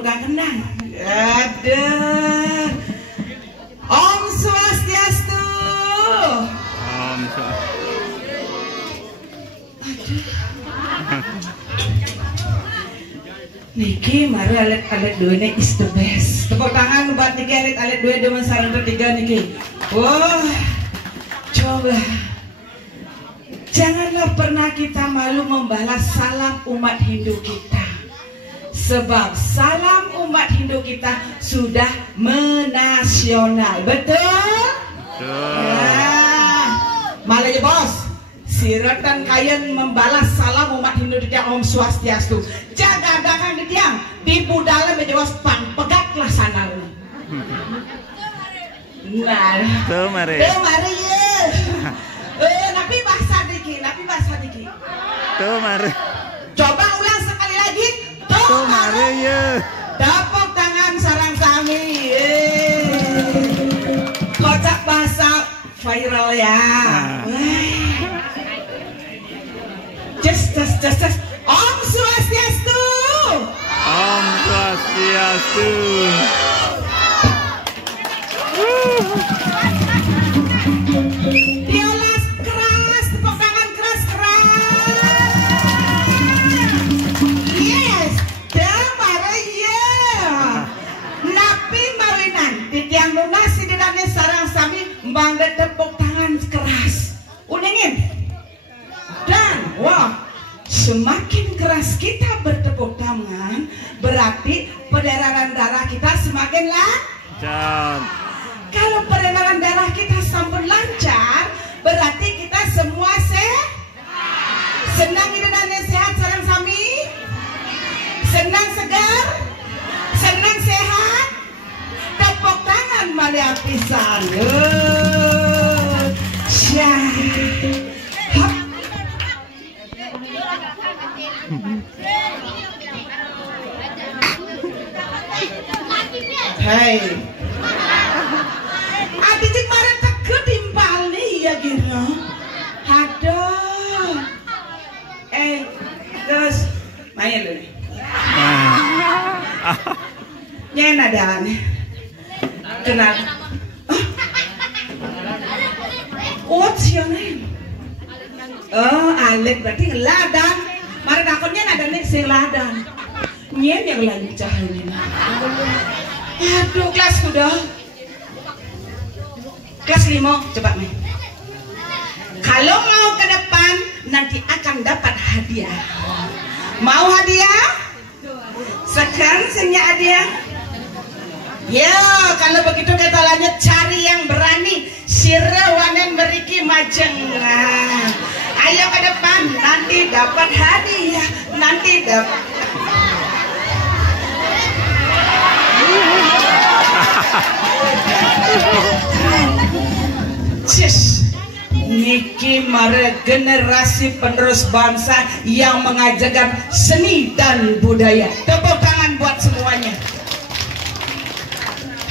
tukang kenang. Aduh. Om Swastiastu. Om Swastiastu. Niki mari alit-alit dua ini is the best. Tepuk tangan buat Niki alit-alit dua dengan sarang ketiga Niki. Wah, coba. Janganlah pernah kita malu membalas salam umat Hindu kita. Sebab salam umat Hindu kita sudah menasional. Betul? Nah, malah ya bos. Siratan kayen membalas salam umat Hindu di Om Swastiastu. Jaga dagang di tiang di budala menjawab pan pegatlah sana. Nah, tuh mari ya. Napi bahasa diki. Tuh mari. Coba ulang sekali lagi. Tuh mari ya. Tepuk tangan sarang kami. Kocak bahasa viral ya. Just. Om Swastiastu. Om Swastiastu. Diolas keras, tepuk tangan keras. Yes, damare ya. Napi marinan di tiang lunas di dalamnya sarang sami bangga tepuk tangan keras. Uningin. Dan wah, semakin keras kita bertepuk tangan, berarti peredaran darah kita semakin lancar. Kalau peredaran darah kita sampun lancar, berarti kita semua senang hidup dan sehat sareng sami, senang segar, senang sehat. Tepuk tangan malia pisan. Hei, adi cik mare teke timpal nih ya gino. Aduh, terus main dulu. Nyen ada nih. Kenal? What's your name? Oh, Alek berarti ngeladan. Mari takutnya ada nih si ladan. Nyen yang lancah ini. Aduh, kelas udah. Kelas 5, coba main. Kalau mau ke depan nanti akan dapat hadiah. Mau hadiah? Sekarang senyap hadiah. Ya, kalau begitu kita lanjut cari yang berani. Sirawanen beriki majeng. Ayo ke depan, nanti dapat hadiah. Nanti dapat. Niki mare generasi penerus bangsa yang mengajarkan seni dan budaya. Tepuk tangan buat semuanya.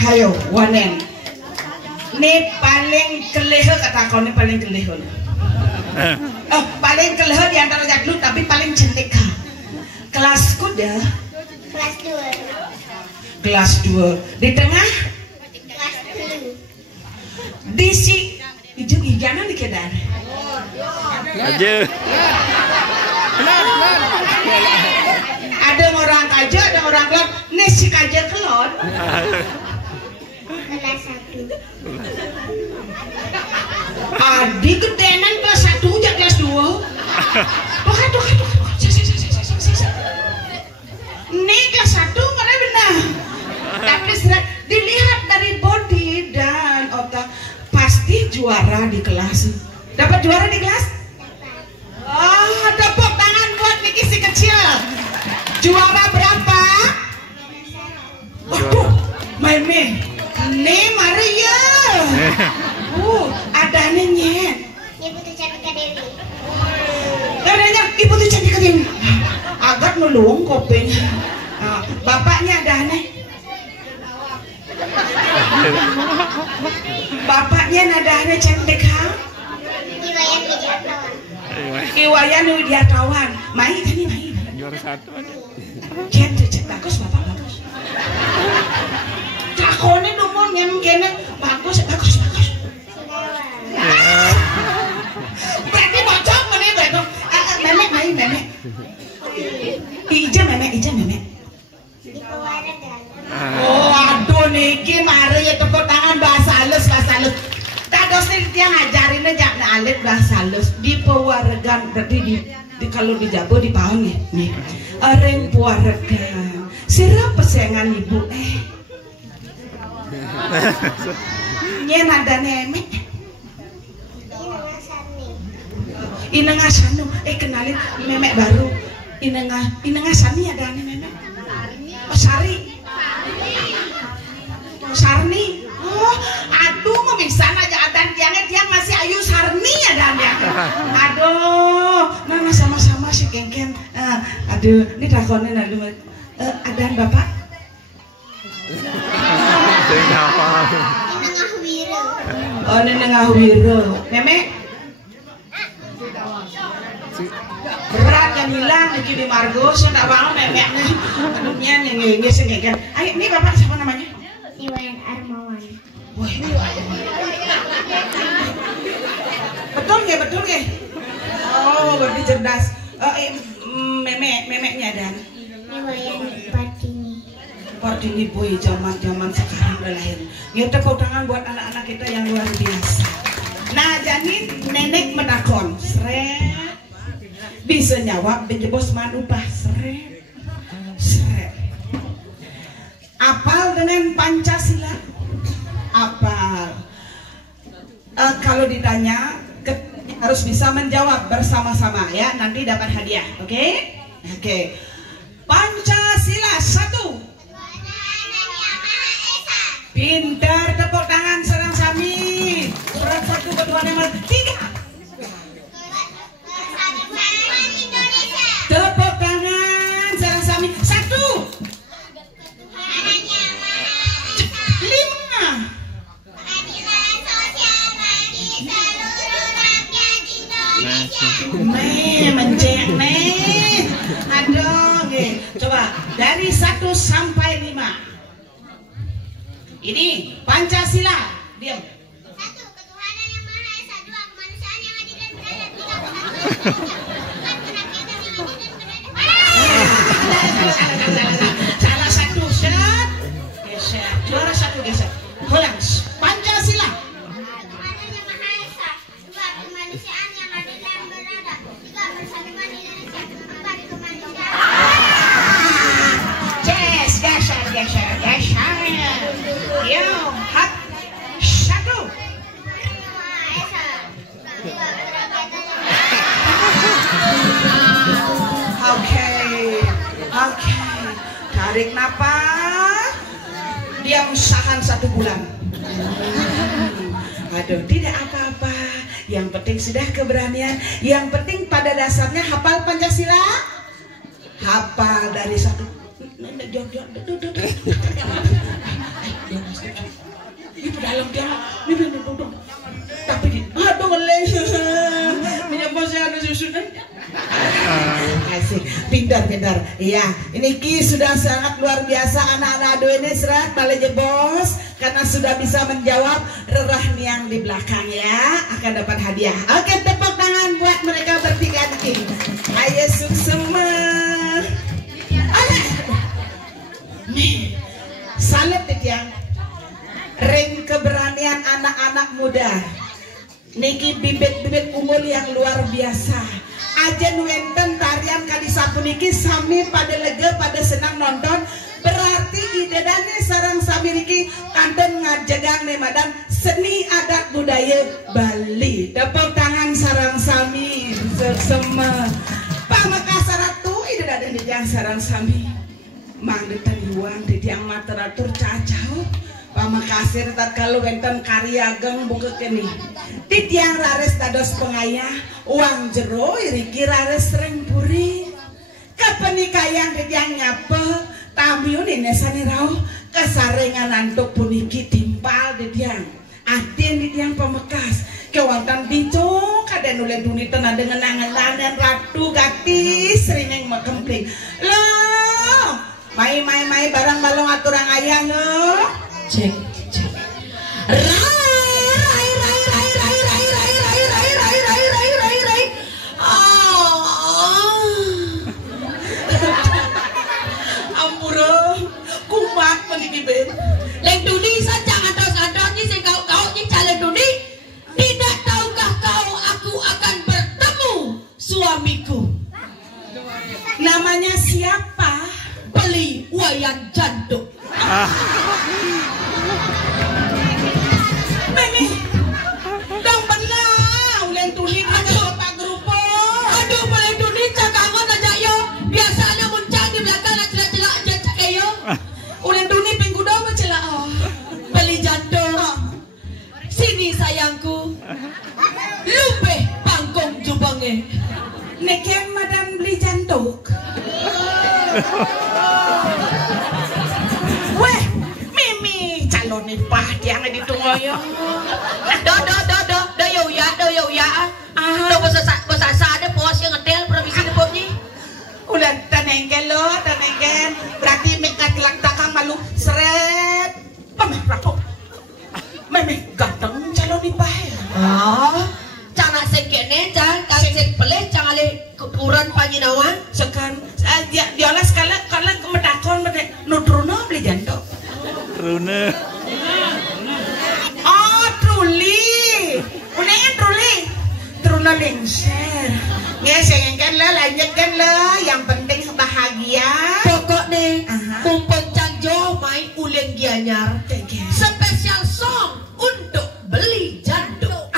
Hayo, wanen. Ini paling kelehe kata kau, ini paling kelehe. Paling kelehe di antara jadul tapi paling cantik. Kelas kuda. Kelas 2. Kelas 2. Di tengah? Kelas 3. Di si ujung jangan dikedan. Aja. Ada orang kaja, ada orang kelon. Nih si kaja kelon. Kelas 1. Adi gedenan kelas 1 jak kelas 2. Tuh. Nih kelas 1 mana benar. Tapi dilihat dari body dan otak pasti juara di kelas. Dapat juara di kelas? Oh, tepuk tangan buat Niki si kecil. Juara berapa? Waduh, main. Nih Maria. Ada nih. Ibu tuh Cantika Dewi. Adanya Ibu tuh Cantika Dewi. Agak meluang kopenya. Bapaknya ada nih. Bapaknya nadanya cantik ha? Iwayan Widiatawan. Iwayan Widiatawan. Main tadi main. Juara 1 aja. Cek bagus Bapak bagus. Cakone dumon yang kene bagus. Berarti bocok meneh beto. Memek. Ije memek. Oh, aduh niki mari ya tepuk tangan bahasa halus. Dados tiang ngajarine jak alit bahasa halus di pewaregan berarti di kalau di Jawa di Pahang ya. Nih. Areng pewaregan. Sira pesengan ibu nyen ada nemek. Inenga Sanu. Kenalin memek baru. Inenga Sani ada memek. Oh, Sarni. Oh, aduh memisan aja adan tiang masih ayu Sarni ada dia. Aduh, nah sama-sama si Kengken. Aduh, ini takonin aduh. Adan Bapak. Oh, Nenengah Wiro. Memek. Berat kan hilang di Margo, saya tak bangun memeknya. Aduhnya nge Kengken. Ayo, ini Bapak siapa namanya? Iwan Armawan. Wah, betul ya. Oh, berarti cerdas. Memeknya dan Iwan Partini. Partini boy zaman sekarang udah lahir. Ya tepuk tangan buat anak-anak kita yang luar biasa. Nah, jadi nenek menakon, seret. Bisa nyawab bejebos manubah, seret. Apal dengan Pancasila? Apal. Kalau ditanya harus bisa menjawab bersama-sama ya, nanti dapat hadiah. Oke. Pancasila 1. Pintar, tepuk tangan sareng sami. Surat 1 Ketuhanan Yang Maha 3. Tepuk tangan sareng sami. 1. 5. Mencek nih. Aduh, coba dari 1 sampai 5. Ini Pancasila. Diam. 1. Ketuhanan Yang Maha Esa. 2. Kemanusiaan yang adil dan beradab. 3. Salah satu set. Geser. Juara 1 geser. Ulang. Pancasila. Ketuhanan Yang Maha Esa. 2. Kemanusiaan yang adil dan beradab. 3. Persatuan Indonesia. 4. Kemanusiaan. Yes, geser. Yo, hat. 1. Oke. Tarik napas. Diam usahan 1 bulan. Aduh, tidak apa-apa. Yang penting sudah keberanian. Yang penting pada dasarnya hafal Pancasila. Hafal dari 1. Itu dalam dia. Tapi aduh menyebutnya ada susu. Asik, pintar. Iya, ini Ki sudah sangat luar biasa anak-anak ado ini serat balai bos karena sudah bisa menjawab rerah yang di belakang ya akan dapat hadiah. Oke, tepuk tangan buat mereka bertiga Ki. Ayo semua. Nih, salut ya. Ring keberanian anak-anak muda. Niki bibit-bibit umur yang luar biasa. Aja nuenten tarian kali sapuniki sami pada lega pada senang nonton. Berarti idedane sarang sami niki kanten ngajegang nemadan seni adat budaya Bali. Tepuk tangan sarang sami semua. Pamekasan tu idedane dijang sarang sami. Mang detan yuang di tiang materatur cacau. Pamakasir tat kalau wenten karya ageng buka kini. Di tiang rares tados pengayah uang jero iriki rares sering puri. Kepenikayan di tiang nyapa tamu ini nesani rau kesarengan antuk puniki timpal di tiang. Aden di tiang Pamekas kewantan bicong kada nule duni tenan dengan angan ratu gati sering yang makempling. aturang ayah lo. Cek. Ampura, kumat meniki ben. Leng Duni saja ngados-ngadosnya sing kau ni calon Duni. Tidak tahukah kau aku akan bertemu suamiku? Namanya siapa? Beli Wayan Janduk. Mimi, dong benar. Ulen Duni ada Pak Grupo. Aduh, Beli Duni cakangon aja yo. Biasanya muncang di belakang celak-celak aja cak yo. Ulen Duni pinggu dong celak. Beli Janduk. Sini sayangku. Lumpeh pangkong jubangnya. Neken Madam beli jantuk. Weh, Mimi calon nipah dia nggak ditunggu. Do yo ya. Do bahasa ada pos yang ngetel provisi depotnya. Udah tenengkel lo, tenengkel. Berarti mekat laktakan malu seret. Pameh rapok. Mimi ganteng calon nipah ya. Cana sekene cang sek peleh cang ale ukuran panjinawan. Sekan, diolah sekali kalau medakon nutruno beli jantuk. Rune. Oh, Truli. Unengnya Truli. Truno lengser. Ngesengkan lah, lanjutkan lah. Yang penting bahagia. Pokoknya kumpul cangjo main uleng gianyar. Spesial song untuk Beli Janduk.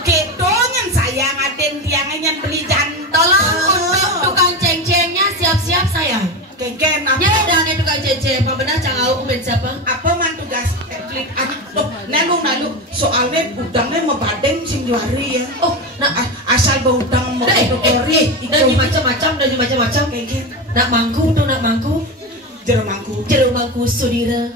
Kedongan sayang aden tiangannya beli jantuk. Tolong untuk tukang ceng-cengnya siap-siap sayang. Keken apa? Ya dan tukang ceng-ceng. Pembenar cangau umen siapa? Apa man tugas klik aduh nalu soalnya udangnya membadeng sing juari ya. Oh, nah Asal bau udang mau kori dari macam-macam. keken Nak mangku. jeruk mangku sudira.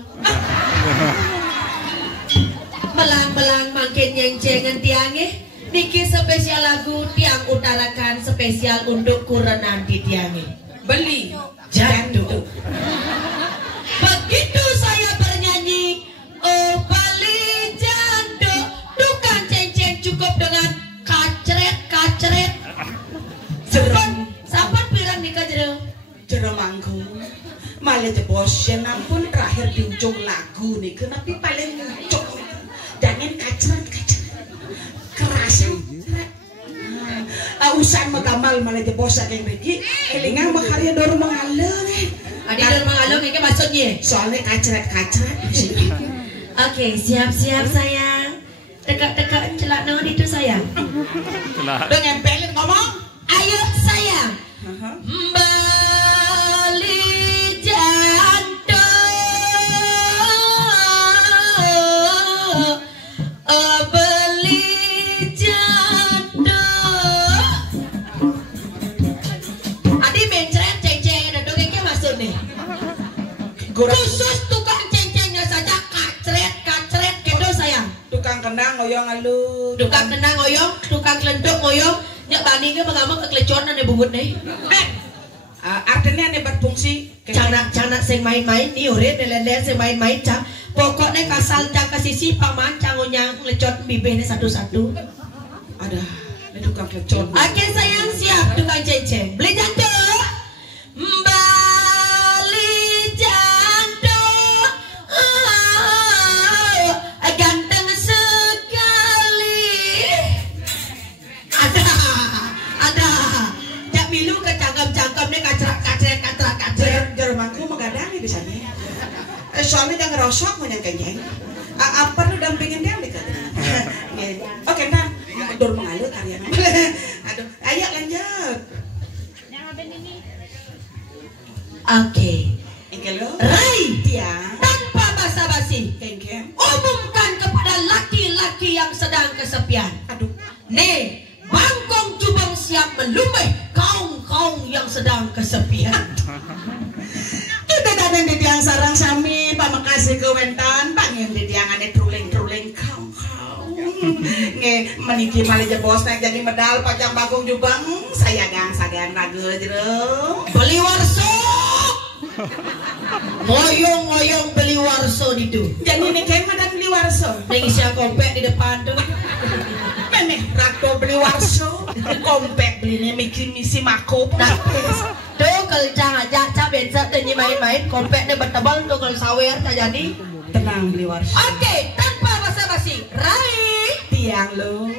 Melang-melang makin nyeng-cengen tiangnya. Bikin spesial lagu tiang utarakan spesial untuk kurenan di tiangnya. beli Janduk. Begitu saya bernyanyi, oh Beli Janduk, tukang ceng-ceng cukup dengan kacret. Sampan pirang nikah jeruk mangku malah jebosen ampun terakhir di ujung lagu nih kenapa paling lucu jangan kacret keras usan magamal malah jebosan kayak begini elingan makarya dorong mengalir Adi dorong mengalir kayak maksudnya soalnya kacret Oke, siap-siap sayang. Tekak-tekak celak naon itu sayang. udah ngempelin ngomong Ayo sayang. Beli Janduk, beli Janduk. Adi mencret ceng-ceng dan dongengnya masuk nih. Khusus tukang ceng-cengnya saja kacret gitu sayang. tukang kendang ngoyong alus Tukang kenang ngoyong, tukang kelenduk ngoyong. Nyak bani ke mengamuk kekeleconan nih bungut nih. artinya ini berfungsi Canak sing main-main nih urin lelen sing main-main cang. Pokoknya kasal cang ke sisi paman cang ngonyang lecot bibirnya satu-satu. ada ini tukang klecon Oke sayang siap tukang ceng-ceng. Beli Janduk. Beli Janduk. Ganteng sekali. Ada. Jak milu ke cangkem-cangkem nih kacrak. jeruk mangku megadang biasanya soalnya jangan ngerosok mau nyangkeng apa lu dampingin dia nih oke nah dorong mengalir karya aduh ayo lanjut Oke. engkel lo Rai. dia Tanpa basa-basi. kengkeng Umumkan kepada laki-laki yang sedang kesepian. aduh Nih, bangkong jubang siap melumbeh kaum yang sedang kesepian. kita datang di tiang sarang sami pamakasih kewentan pangin di tiang ane truling kau nge meniki malah jebos naik jadi medal pajang bangkong jubang sagadang ragu jero Beli warsuk. Ngoyong-ngoyong beli warso itu. Jadi ini kayak mana beli warso? Yang isi kompek di depan tuh. Memeh rato beli warso, kompek beli misi mako. Nah, tuh kalau jangan aja biasa dan main-main kompeknya bertebal tuh kalau sawer tak jadi. Tenang beli warso. Oke, tanpa basa-basi, Rai Tiang lo.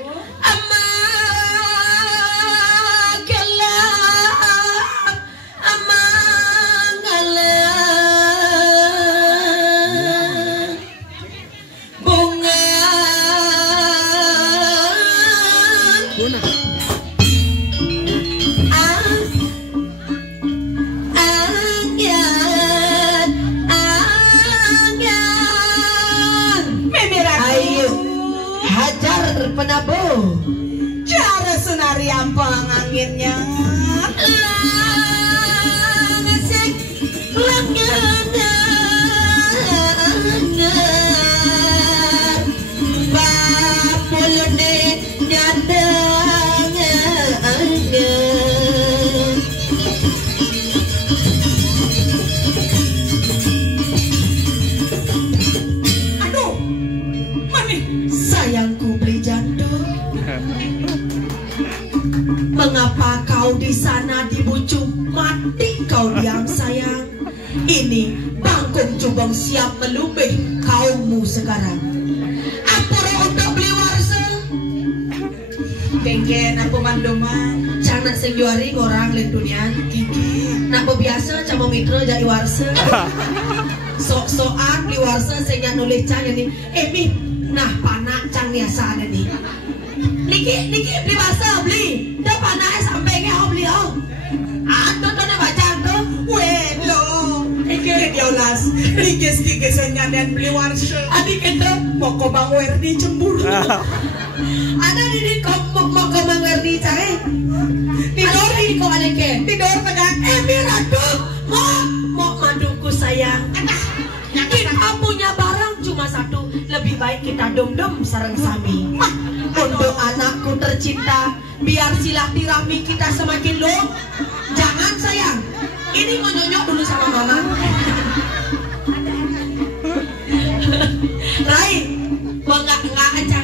Penabuh cara senari ampang anginnya ngasih langganan bapulne nyadang aduh mani sayangku beli jantung. Mengapa kau di sana dibucuk mati kau diam sayang? Ini bangkung cubong siap melubih kaummu sekarang. Ampura untuk beli warsa. Kengken aku mandoman. Jangan sejuari orang lain dunia. Kengken. Nak biasa cama mitra jadi warsa. Sok-sokan beli warsa saya nulis cang ini. Mi, nah panak cang biasa ada nih. Niki beli bahasa beli, dah panai sampai ke beli oh. Aduh tuh nak baca tuh, Welo. Kengken diolas. Dikes dan beli warso. adik itu Pokok Bang Werdi cemburu. ada di mau ke Manggardi cai. Tidur di kok ada ke? Tidur tegak. Mira tuh mau maduku sayang. Kita punya barang cuma satu, lebih baik kita dom-dom sareng sami. Untuk anakku tercinta, biar silaturahmi kita semakin long. Jangan sayang, ini mau nyonyok dulu sama mama. Rai, mau nggak aja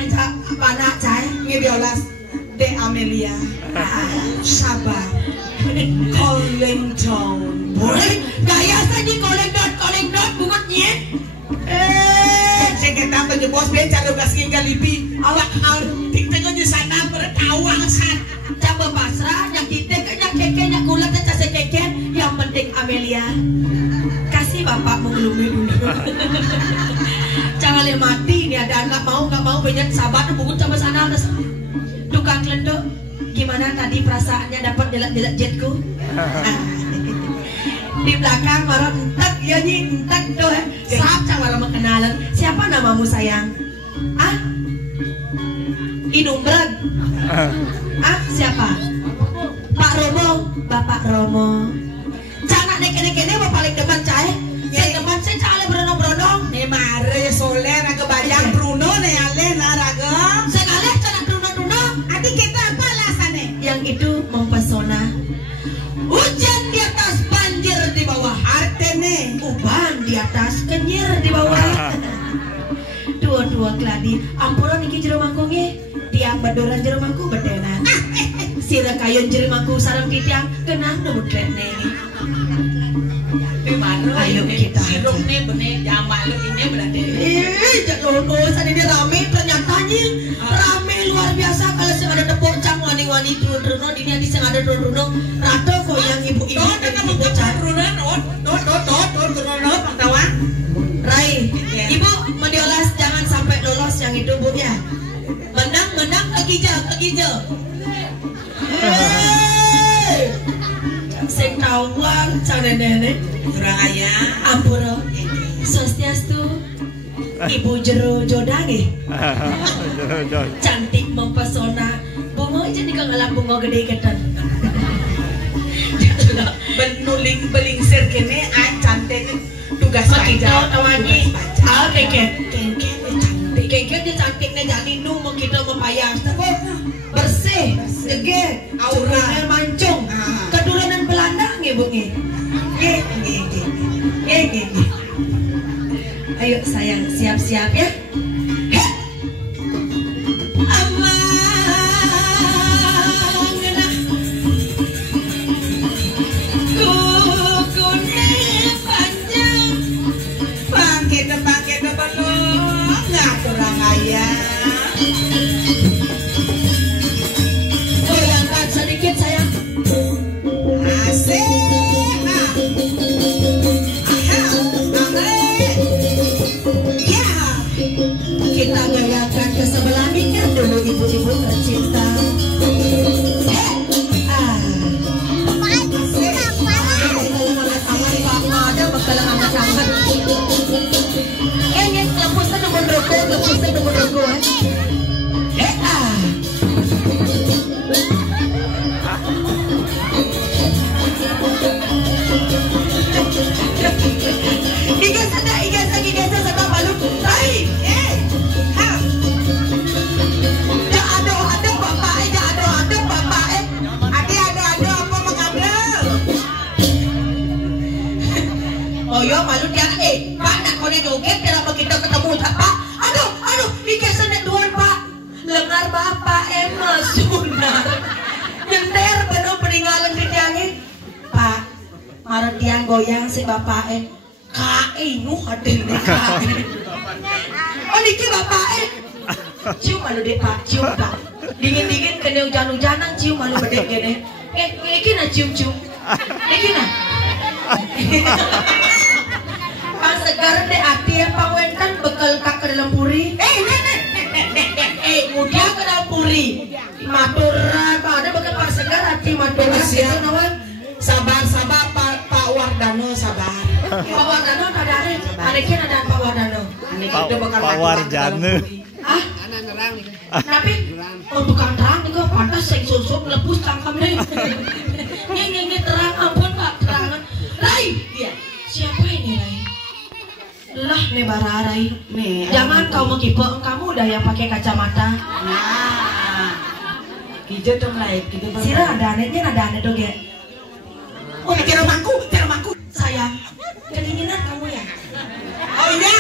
panak cai? Ngediolas. De Amelia. Sabar. Calling down. Boleh, gaya saja koleng dot bungutnya. Saya kata penyebos beca lugas tinggal lipi. Awak artik tengok di sana berkawang san. Coba pasrah, yang kita yang keke, yang kulat, yang case keke. Yang penting Amelia, kasih bapak mengelumi dulu. Jangan lihat mati, ini ada nggak mau banyak sahabat bungut sama sana. Tukang kelendok, gimana tadi perasaannya dapat jelat-jelat jetku? Di belakang marah entak ya nyi entak tuh saat cara kenalan. Siapa namamu sayang? Ah, Inumbrag. Ah, siapa? Pak Romo, Bapak Romo. Jangan nek-nek mau paling depan cai. Saya depan saya cale beronong-beronong. Mare soler raga bayang Bruno nih ale naraga. Saya kaleh cana Bruno. Adik kita apa alasannya? Yang itu mempesona. Hujan di atas, banjir di bawah. Artene Uban di atas, kenyir di bawah. Dua-dua keladi. Ampura niki jero mangkunge. Tiang badoran jero mangku bedenan. Sira kayon jero mangku sarang titiang kenang nemut rene. Ayo kita. sirupnya bener jamak lu ini berarti. Jangan tadi dia rame, ternyatanya rame luar biasa. Kalau saya ada tepuk cang wani-wani turun-turun, ini ada yang ada turun-turun. Rata kok yang ibu-ibu ibu cang. Turun, pertawan. Rai, ibu mendiolas jangan sampai lolos yang itu bu ya. Menang kekijel. Sing kawang cang nenek. Kurang ayah. Ampura, swastiastu. Ibu jero jodange. Cantik mempesona. Bunga aja nih ngalap bunga gede ketan. Benuling belingsir kene cantik tugas Makita tawangi. Ah kengken. cantik. Kengken dia cantiknya jadi nu mau kita mempayang. Tapi bersih, gede, aura mancung. Kedulanan Belanda nge bu nge. Ayo sayang, siap-siap ya. Goyangkan sedikit sayang. Asik. Kita goyangkan ke sebelah mikir dulu ibu-ibu tercinta. Malu dia Pak nak kau joget kenapa kita ketemu tak Pak? Aduh, ini kesan duan Pak. Lengar bapak emas sunar. Nyender bener peninggalan di tiangin. Pak, marah tiang goyang si bapak kainu hadir di kain. Oh niki bapak cium malu deh Pak, cium Pak. Dingin kena hujan-hujanan cium malu bedek gede. Iki na cium. Iki na. Pak segar deh hati Pak kan bekal kak ke dalam puri. Mudia ke dalam puri. Matura Pak ada bekal Pak segar hati matura siapa nawan. Sabar Pak Wardano sabar. Pak Wardano ada Anekin ada Pak Wardano. Pak Wardano. Ah? Tapi tukang terang juga pantas sing susuk lebus cangkem deh. Ini terang ampun Pak terangan. Rai, iya. Siapa ini Rai? Lah nih bara Rai. Nih. Jangan kau mengipe, kamu udah yang pakai kacamata. Nah. Kijo dong lain, gitu bang. Sira ada aneh dong ya. Oh, kira mangku. Sayang, kedinginan kamu ya? Oh iya.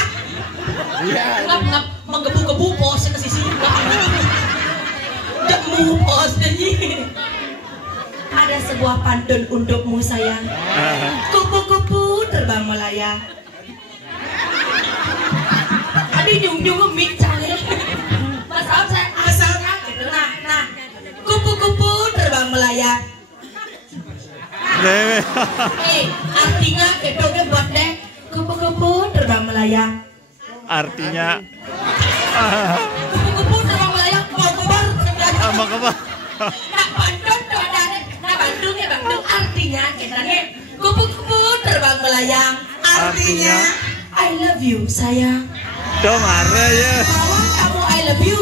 Ngap menggebu-gebu pos ke sisi. Jemu pos ini. Ada sebuah pantun untukmu sayang. Kupu-kupu terbang melayang. Adi nyung mik cale. Masalah saya asalnya gitu. Nah. Kupu-kupu terbang melayang. Artinya kedoknya buat deh. Kupu-kupu terbang melayang. Artinya Kupu-kupu terbang melayang. Mau kebar. Nak Bandung tuh ada. Nah Bandung ya Bandung. Artinya kita nih kupu-kupu terbang melayang. Artinya I love you sayang. Tuh marah ya. Kalau kamu I love you,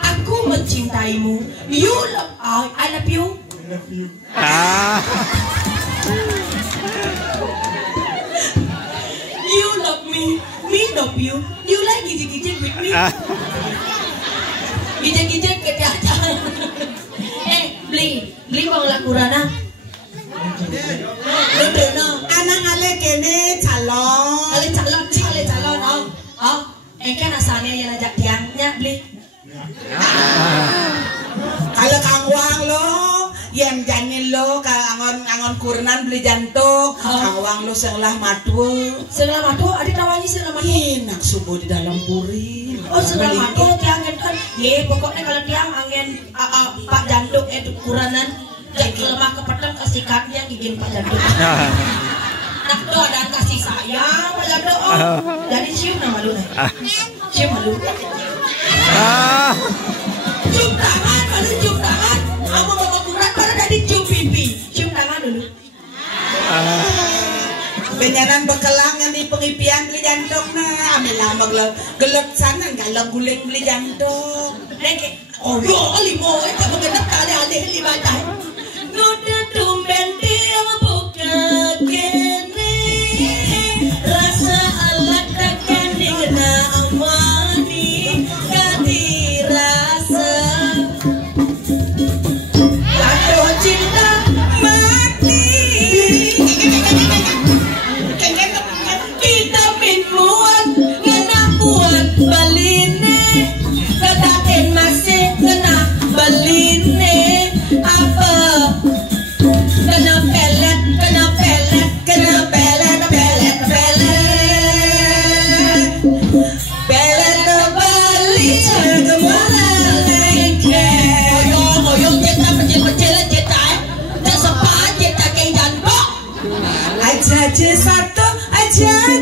aku mencintaimu. You love I love you. You love me love you. You like gijek-gijek with me. Gijek-gijek ke aja. Beli bang lakurana. Lendena. anak ale kene calon. Ale calon. Oh. Kan asalnya yang ajak tiangnya beli. Kalau Kang Wang lo, yang janin lo, kalau angon kurnan beli jantung, Kang Wang lo setelah matu. Setelah matu, adik tawangi setelah matu. Enak subuh di dalam puri. Oh setelah matu tiang kan, pokoknya kalau tiang angin Pak Jantung kuranan, jadi lemah kepeteng kesikatnya gigin Pak Jantung. Nak tuh ada kasih sayang Pak Jantung. Jadi cium nama lu nih. Cium malu. Cium tangan. Kamu mau kurang pada dari cium pipi. Cium tangan dulu. Benyanan bekelang yang di pengipian beli jantung nah, ambil lama gelap sana galang guling beli jantung. Oh yo limo itu mengenap kali ada lima tahun. Nuda tumben dia buka kene rasa alat takkan digena amani ganti rasa jatuh cinta mati. Jaja satu aja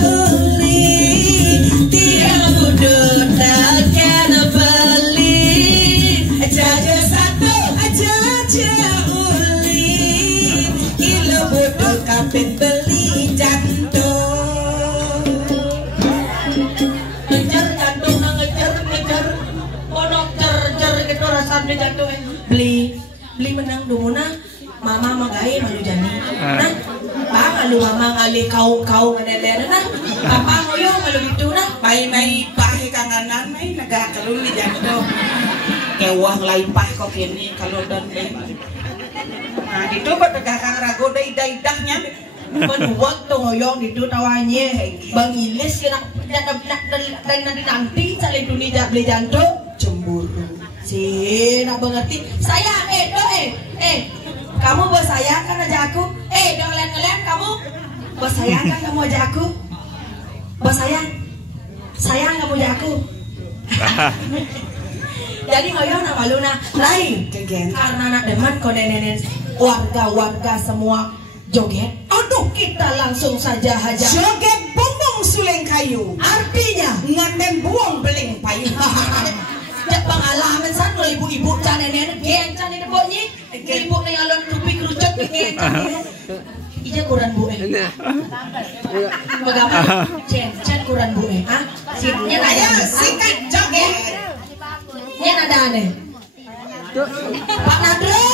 uli, tiang budut takkan beli. Jaja satu aja uli, ilo budut kapit beli jantung. Ngejar jantung na ngejar, ono cer gitu rasanya jantung. Beli menang dulu na. Mama magai malu jani, nah, bang malu mama ngali kau ngedeler nah, papa ngoyo malu gitu nah, Mai pahe kanganan mai naga kalun di janto. Ewah lain pah kok kini kalau dan ben. Nah, itu bertegakang rago dai-dai-dahnya. menuak tuh ngoyong gitu tawanya, bang Ilis kena nanti cari dunia beli jantung, cemburu, sih nak mengerti, sayang, kamu bos sayang kan aja aku, udah ngeliat kamu, bos sayang kan kamu aja aku, bos sayang kamu aja aku. Jadi ngoyong nak malu nah, lain, karena nak demen konenen warga semua joget. Aduh, kita langsung saja hajar. Joget bumbung suleng kayu. Artinya Ngaten buang beling payung. cek pengalaman san mulai ibu-ibu can nenek geng can nenek boknya ibu nih alon tupi kerucut geng ija kurang bu bagaimana cen kurang bu sipnya nanya Sikat joget. nya nada aneh Pak Nadro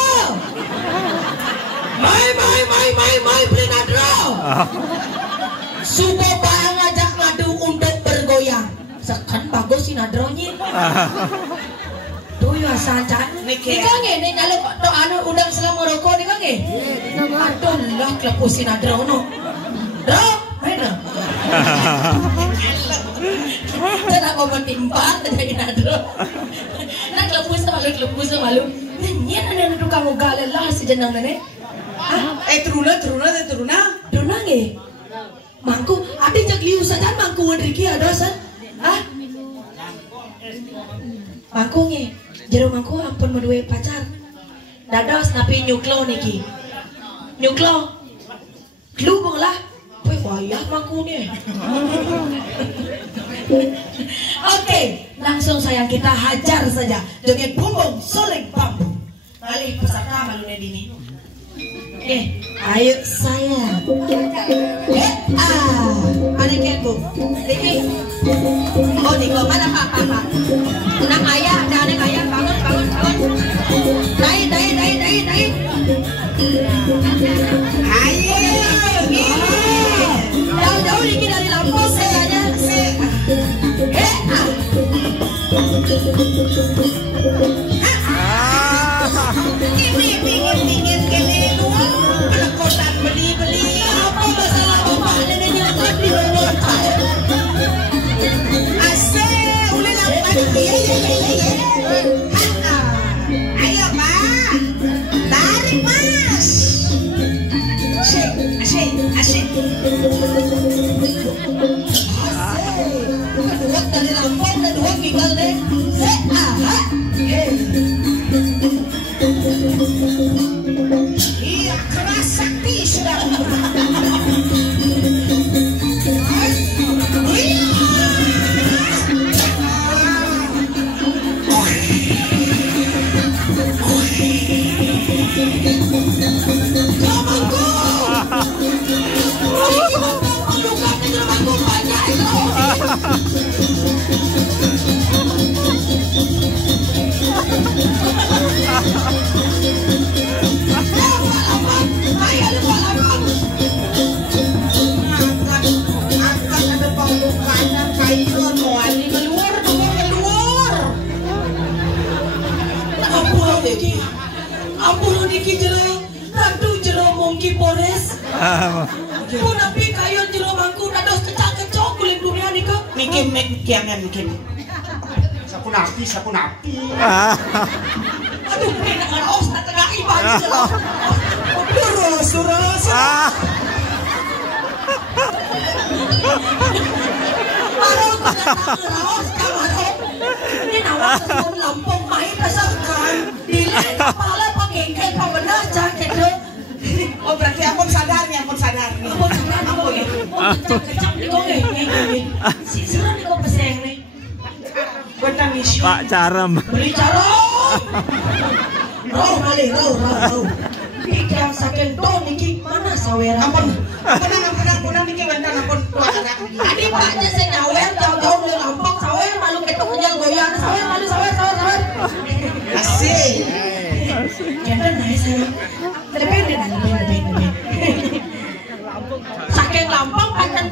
mai beli Nadro suka bang ngajak ngadu untuk bergoyang sekan bagus si Nadronya tuh ya sancan nih kange nih kalau to anu udang selama rokok nih kange aduh lah klepus si Nadro no Dro mana jangan kau mentimpa jadi Nadro nak klepus malu nyen ada tu kamu galer lah sejenang nenek teruna nge mangku adi jak liu saja mangku wadriki ada san mangku nge jero mangku ampun medue pacar dados napi nyuklo niki nyuklo klu banglah weh wayah mangku nih. Oke, langsung sayang kita hajar saja joget bumbung suling bambu kali peserta malune dini. Ayo sayang. Ada kenbu. Diki. Oh, Diko mana Pak? Tenang ayah, ada anak ayah bangun. Naik. Ayo. Jauh-jauh Diki dari Lampung sayangnya. Ini pingin kelelu. Pelekotan beli. Apa masalah bapak neneknya di bawah? Asik, udah lapan. Iya. Ayo Pak, tarik Mas. Asik. Kedua dari Lampung, kedua tinggal deh. Iya, keras sakti sudah. Ampun Diki jero, ratu jero mungki pores. Pun api kayu jero mangku dados kecak-kecok kulit dunia nih kok. Mikim. Sapu napi. Aduh, enak ngaraos tak tengah ibadah jero. Durus. Baru ku datang ngaraos kamaro. Ini nawak sebelum Lampung main rasakan. Dilihat kepala pakai kayak benar cak gitu. Oh berarti ampun sadar. Ampun kecap nih kok ngene. Si seru nih kok peseng nih. Bentar misi. Pak Carem. Beli carem. Roh kali, roh. Yang saking to niki mana sawera. Ampun niki bentar ampun. Tadi Pak saya nyawer jauh-jauh dari Lampung sawer malu ketok ngejal goyang sawer malu sawer. Asik. Jangan naik saya. Lebih. Saking Lampung pancen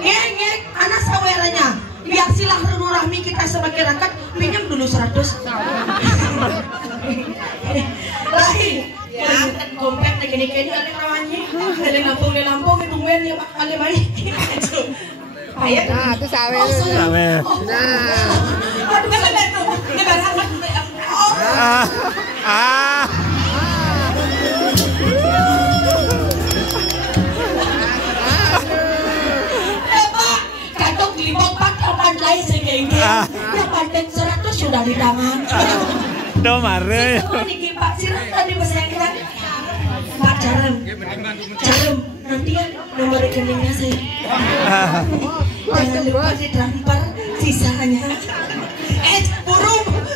ngek anak saweranya. Biar silaturahmi kita sebagai rakyat pinjam dulu 100. Lain. Ya, kompet gini-gini ada namanya. Ada Lampung itu men ya Pak kali baik. Ayo. Nah, itu sawer. Sawer. Nah. Aduh, ini barang. Pak, kantong gelibok Pak kapan lain segengge. Ya panten 100 sudah di tangan. Aduh mare. Niki Pak Sirah tadi pesengkan. Pak Carem, nanti ya nomor rekeningnya saya. Jangan lupa ditransfer sisanya.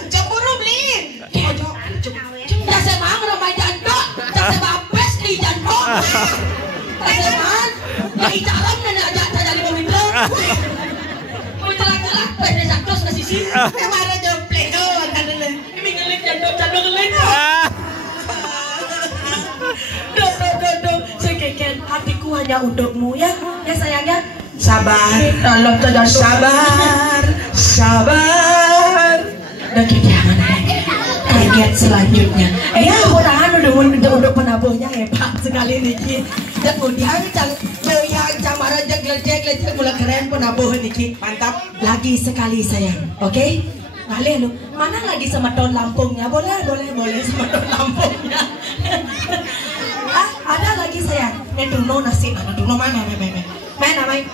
Cemburu beli. Jasa mang ramai jantok, jasa bapes di jantok. Jasa mang, dari Carem nenek aja dari pemimpin. Mau celak-celak, pada saktos ke sisi. Kemana joplek tuh tadi. Ini ngelik jantok ngelik. Do, sekeken hatiku hanya untukmu ya sayangnya. Sabar. Tolong Sabar. Dan jangan target selanjutnya. Ya mudah-mudahan untuk penabuhnya hebat sekali niki. Kemudian yang camara jeglek mulai keren penabuh niki. Mantap. Lagi sekali sayang. Oke? Kalian lu, mana lagi semeton Lampungnya? Boleh semeton Lampungnya. Ada lagi sayang. Duno nasi, duno mana? Main.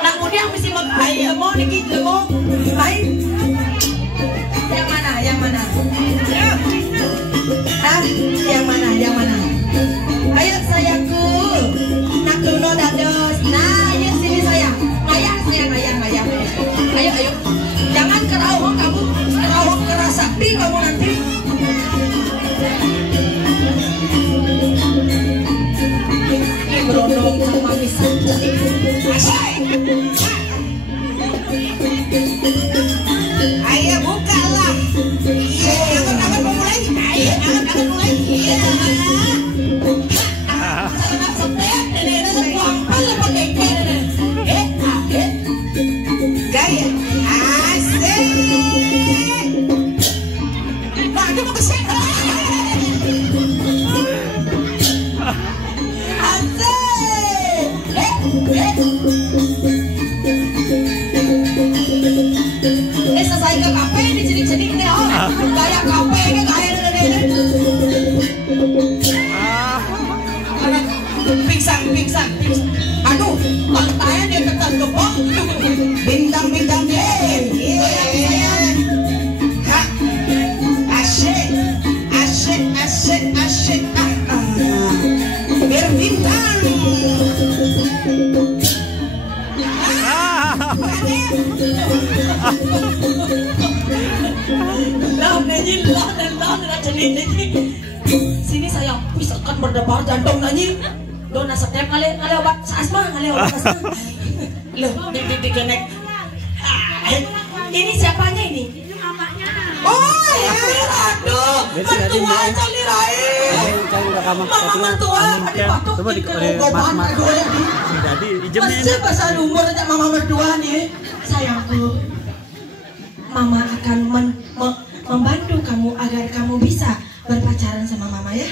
Nak udah mesti makan. Mau niki mau. Main. Yang mana? Yang mana? Ayo sayangku. Nak duno dados. Nah, ayo sini sayang. Ayang. Ayo. Jangan kerauh kamu. Kerauh kerasakti kamu nanti. Berondong sama bisa. Ayo bukalah. Iya, jangan mulai. Iya. Gaya. Asik. Nah, dia mau kesini. Selesai ke kafe dicedik-cedik deh gaya kafe gaya Pingsan. aduh pantainya dia tekan gebok Bintang deh. Asyik. Berbintang. Sini saya pisahkan berdebar jantung nanyi. Dona setiap kali obat asma. Loh, dikenek. Ini siapanya ini? Oh, ya, aduh. Mertua cali rai. Mama mertua, adik batuk. Coba jadi ijemnya. Masih pasal umur aja mama mertua nih. Sayangku, mama akan membantu kamu agar kamu bisa berpacaran sama mama ya.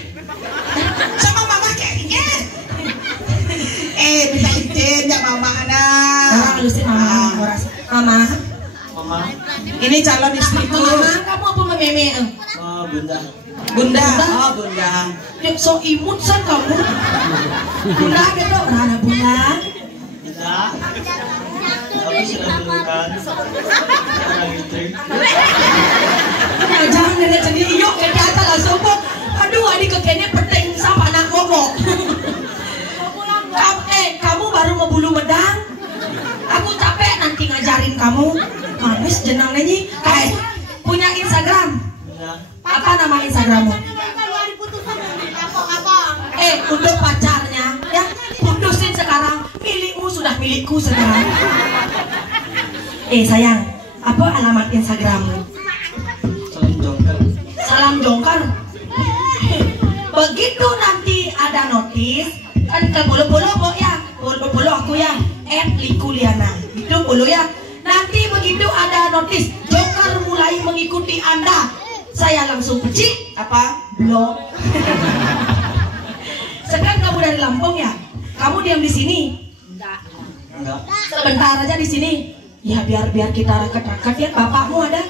Sama mama kayaknya. Minta izin ya mama anak. Halusin mama. Ini calon istriku. Mama, kamu apa meme? Bunda. Oh, Bunda. Yuk, so imut san kamu. Bunda gitu, Rana Bunda. Ya jangan nenek sendiri yuk ke atas langsung kok. Aduh, adik kekenya penting sama anak momok. jenang nyanyi. Punya Instagram? Apa nama Instagrammu? Untuk pacarnya ya, putusin sekarang. Milikmu sudah milikku sekarang. Sayang, apa alamat Instagrammu? Salam jongkar. Begitu nanti ada notis kan ke bolo-bolo ya, bolo aku ya, @likuliana itu bolo ya. Nanti begitu ada notis jongkar mulai mengikuti Anda, saya langsung pecik apa blok. Sekarang kamu dari Lampung ya, kamu diam di sini? Enggak. Sebentar aja di sini. Ya biar kita rakat-rakat ya. Bapakmu ada?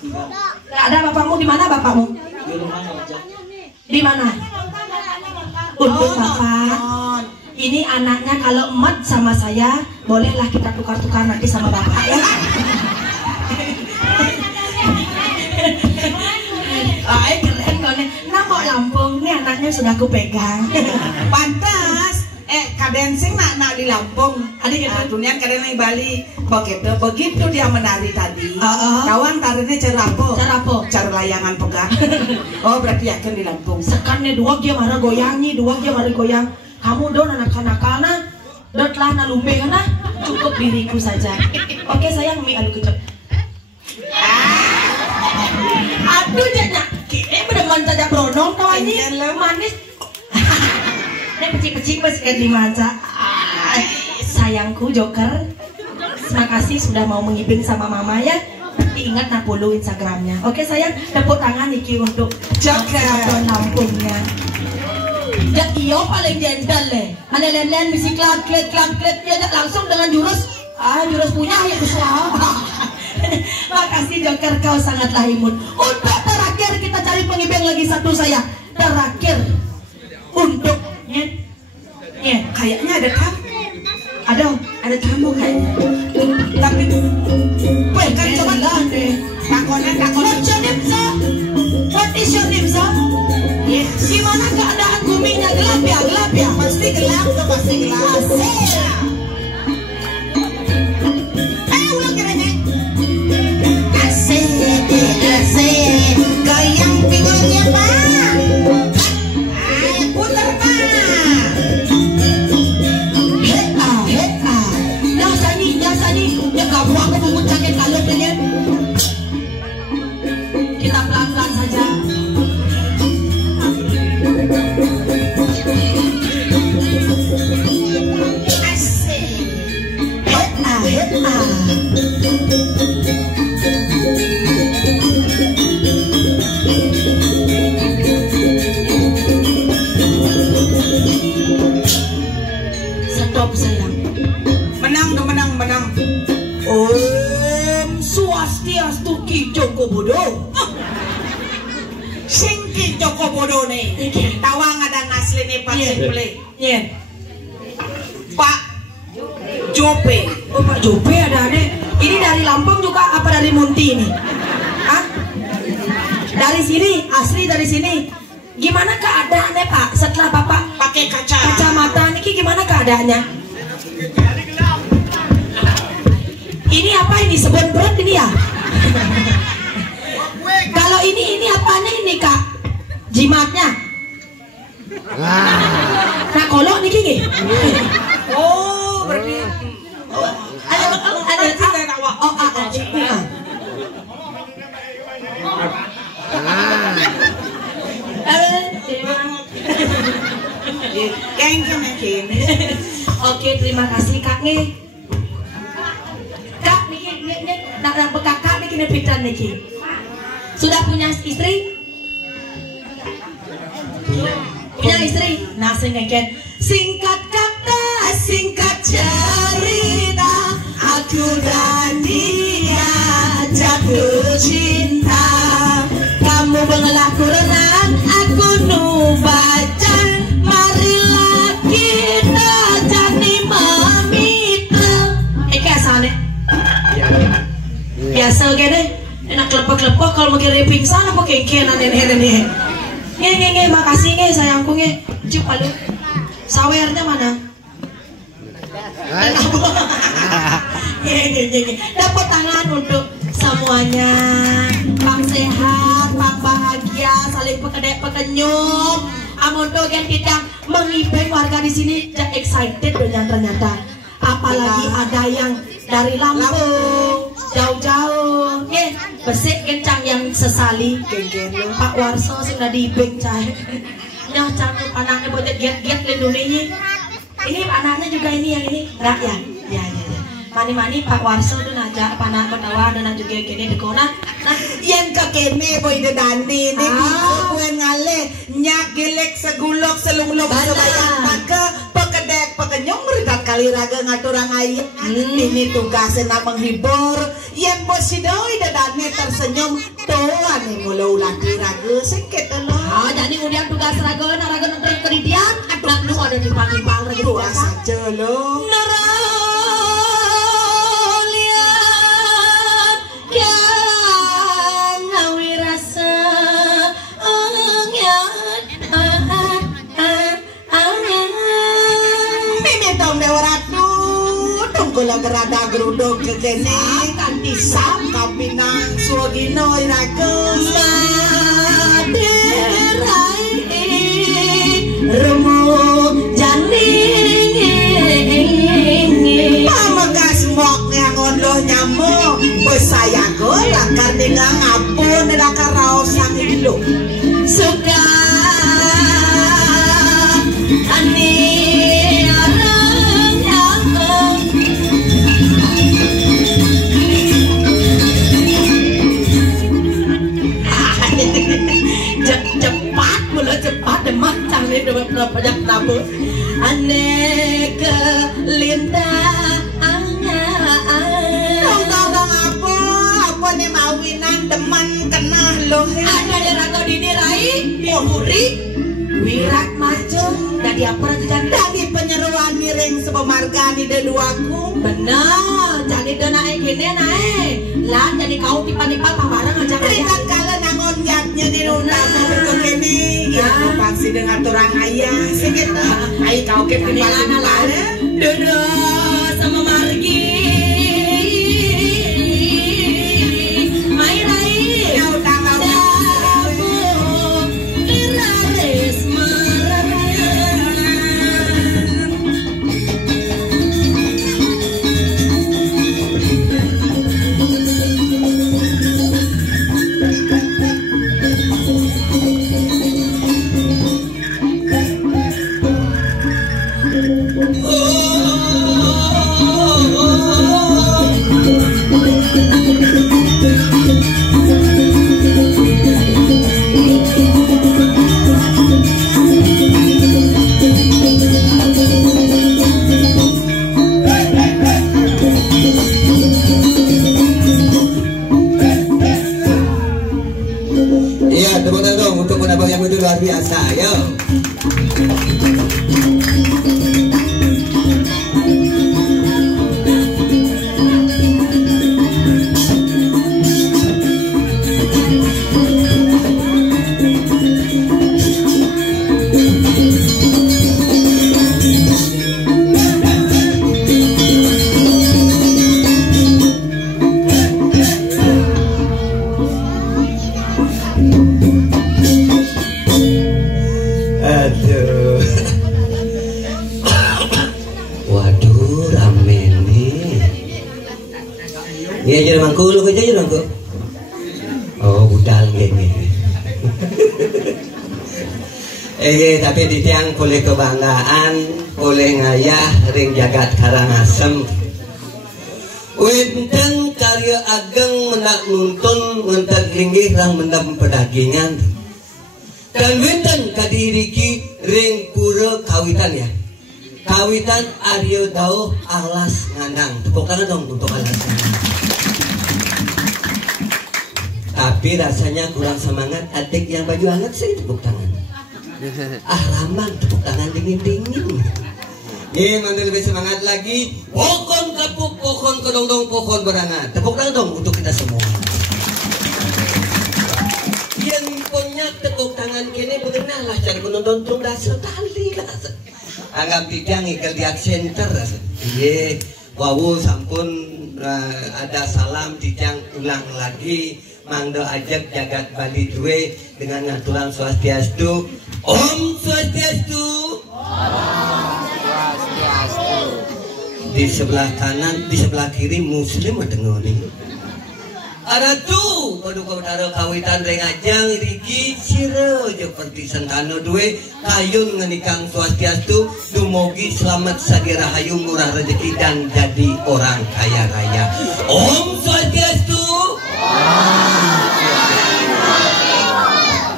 Enggak ada bapakmu. Di mana bapakmu? Di mana? Untuk bapak. Ini anaknya kalau emat sama saya, bolehlah kita tukar-tukar nanti sama bapak ya. Keren kone. Nama Lampung nih anaknya sudah aku pegang. Pantas. Kadensing nak di Lampung. Adik dunia kadang di Bali. Begitu dia menari tadi. Kawan tarinya cara apa? Cara layangan pegang. Oh berarti yakin di Lampung. Sekarang dua dia marah goyangi, dua dia marah goyang. Kamu don anak-anak dot lah nalumbe kana cukup diriku saja. Oke sayang, mi aduh kecap. Aduh janya, kini beneran saja bronong kawannya manis. Nek pecik-pecik pas kayak dimanca. Sayangku Joker, terima kasih sudah mau mengibing sama mama ya. Ingat nak follow Instagramnya. Oke sayang, tepuk tangan Niki untuk Joker Lampungnya. Ya iyo paling gentle deh. Ada len-len misi klat-klat ya langsung dengan jurus punya ya besar. Makasih Joker, kau sangatlah imut. Untuk terakhir kita cari pengibeng lagi satu saya. Terakhir untuk kayaknya ada tamu. Ada tamu kayaknya. Tapi kan coba deh. Takonan. What is your name, sir? Yes. Gimana keadaan buminya? Gelap ya? Pasti gelap. Ulang kiranya. Asik. Goyang pinggulnya Pak. Putar Pak. Dasani. Ya kamu aku mengucapkan kalau pengen. Kita pelan-pelan saja. Stop sayang. Menang. Om Swastiastu Ki Joko Bodo. Singki Joko Bodo nih. Tawang ada asli nih Pak Simple. Pak Jope. Oh Pak Jope ada nih. Ini dari Lampung juga apa dari Munti ini? Hah? Dari sini, asli dari sini. Gimana keadaannya Pak? Setelah Bapak pakai kacamata niki gimana keadaannya? Ini apa ini? Sebon perut ini ya? Kalau ini apanya ini Kak? Jimatnya? Nah kolok niki nggih? Oh berarti Oke, terima kasih Kak nih. Kak niki nak bekakak niki nepitan niki. Sudah punya istri? Punya istri? Nah, singkat kata, singkat cerita, aku dan dia jatuh cinta. Kamu bengelah renang, aku nubaca. Marilah kita jadi memitra. Eke asalnya? Biasa gini, enak lepek-lepek kalau mau kira pingsan apa kengkenan ini. Nge, makasih nge sayangku nge. Cuk alu. Sawernya mana? Nge. Dapat tangan untuk semuanya. Pak sehat, Pak bahagia, saling pekedek-pekenyum. Amondo yang tidak mengibeng warga di sini excited dengan ternyata. Apalagi ada yang dari Lampung jauh-jauh. Besik kencang yang sesali geng-geng. Pak Warso sing udah diibeng cah. Nyah cakep anaknya bocet giat-giat lindungi. Ini anaknya juga ini yang ini rakyat. Ya. Mani-mani Pak Warso tuh aja panak ketawa dan juga gini dekona. Nah, Yen kakene boy dedani ni kuen ngale nyak gelek segulok selunglok sebayang pake pekedek pekenyong meridat kali raga ngaturang ayat. Ini tugasnya menghibur. Yen bos sidoi dedani tersenyum tuan yang mulu lagi raga sekit lah. jadi kemudian tugas raga nonton keridian. Aduh, lu ada di pagi-pagi lagi Tua saja lo. Kula gerada geruduk ke kene kanti sam kapinang suagino iraga maderai remo janing pamagas mok yang ondoh nyamuk bos saya gola karena ngapun raka raos sang ilung suka ani cepat demak cangli dapat banyak nabur aneka linda tong apa nih mawinan demen kenah loh ada di raga dini rai muri wirat maju dari apa raja dari penyeruan miring sepemarga di deduaku benar jadi dona gini naik lah jadi kau tiba-tiba pamarang aja terikat kalian nangon jatnya di rumah mau ini ya pasti dengan turang ayah sedikit ayah kau ke paling mana dona sama margi mai rai kau tak mau lirares tepuk tangan dong untuk penabang yang begitu luar biasa. Yo. Iya jadi mangku lu kerja jadi mangku. Oh budal gini. Tapi di tiang boleh kebanggaan, boleh ngayah ring jagat Karangasem. Wenten karya ageng menak nuntun ngentet linggih rang mendem pedagingan. Dan wenten kadiriki ring pura kawitan ya. Kawitan Aryo Dawuh alas ngandang. Tepuk tangan dong untuk alas ngandang. Tapi rasanya kurang semangat adik yang baju hangat saya tepuk tangan. Lambang tepuk tangan dingin-dingin. Mana lebih semangat lagi. Pokon kapuk, pokon kedong-dong, pokon berangat. Tepuk tangan dong untuk kita semua. Yang punya tepuk tangan kini berenang lah cari penonton tung dasar tali lah. Anggap tidak ngikel di center. Iya, wawu sampun ada salam dijang ulang lagi mangdo ajak jagat Bali duwe dengan ngaturan swastiastu. Om Swastiastu. Di sebelah kanan, di sebelah kiri muslim ada ngoni. Ada tuh padu kawitaro kawitan rengajang riki siro seperti sentano duwe kayun ngenikang swastiastu dumogi selamat sagira hayu murah rezeki dan jadi orang kaya raya. Om Swastiastu.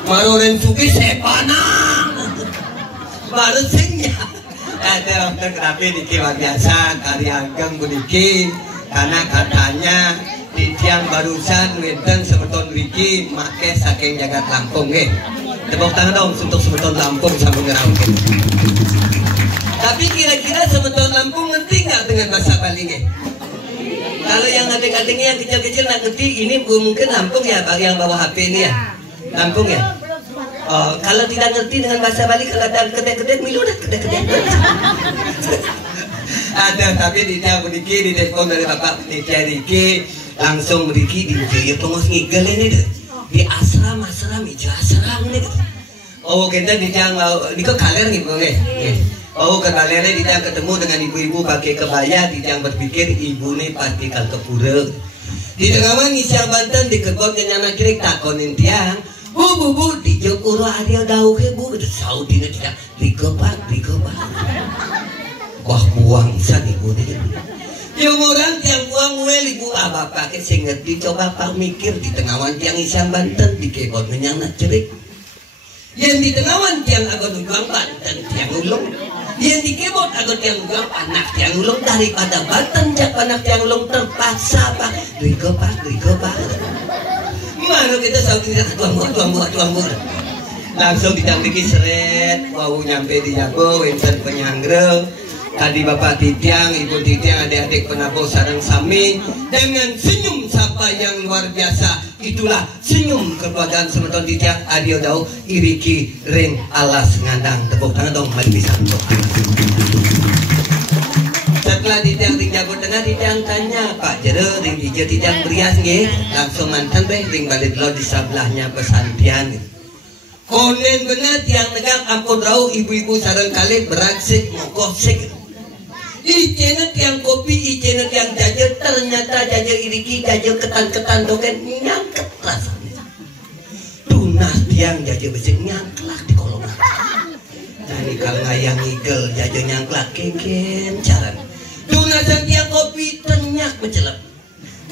Maroren suki sepanang baru singnya ada waktu kenapa niki luar biasa karya ageng buniki karena katanya di tiang barusan wenten sebeton Riki make saking jagat Lampung tepuk tangan dong untuk sebeton Lampung sambung ngerau. Tapi kira-kira sebeton Lampung ngerti nggak dengan bahasa Bali Kalau yang adik-adiknya yang kecil-kecil nggak ngerti ini mungkin Lampung ya bagi yang bawa HP ini ya Lampung ya. Oh, kalau tidak ngerti dengan bahasa Bali kalau ada kedek-kedek milu dah kedek-kedek. Ada tapi di tiang buniki di telepon dari Bapak Penitia Riki langsung Riki di dia pengos ngigel ini deh di asram hijau asram nih. Oh kita di tiang di ke kaler nih bang Oh ke kalernya di tiang ketemu dengan ibu-ibu pakai kebaya di tiang berpikir ibu nih pasti kal kepura. Di tengah mana siang Banten di kebun kenyana kiri takonin tiang. Bu di Jogoro ada daun bu itu Saudi nih tidak dikopak. Wah buang san ibu nih. Yang orang yang buang wel ibu abah pakai singkat dicoba pak mikir di tengawan tiang isian Banten di kebon menyang nak cerik. Yang di tengawan tiang agak nugang Banten tiang ulung. Yang di kebon agak tiang nugang anak tiang ulung daripada Banten jak anak tiang ulung terpaksa pak dikopak. Mana kita Saudi tuang buat. Langsung ditambiki seret, wow nyampe di Jago, wenten penyanggre. Tadi Bapak Titiang, Ibu Titiang, adik-adik penabur sareng sami dengan senyum sapa yang luar biasa. Itulah senyum keluargaan semeton Titiang adio dau iriki ring alas ngandang. Tepuk tangan dong mari bisa. Setelah Titiang ring Jago tengah Titiang tanya Pak jero ring hijau Titiang berias nggih langsung mantan deh ring balik lo di sebelahnya pesantian. Konen benar tiang negak ampun rau ibu-ibu sareng kali beraksik mokosik. Icena tiang kopi, icena tiang jajar, ternyata jajar iriki, jajar ketan-ketan doken nyangket rasanya. Tunas tiang jajar besik nyangklak di kolongan. Jadi kalau ngayang ngigel jajar nyangklak keken caran. Tunasan tiang kopi tenyak mencelap.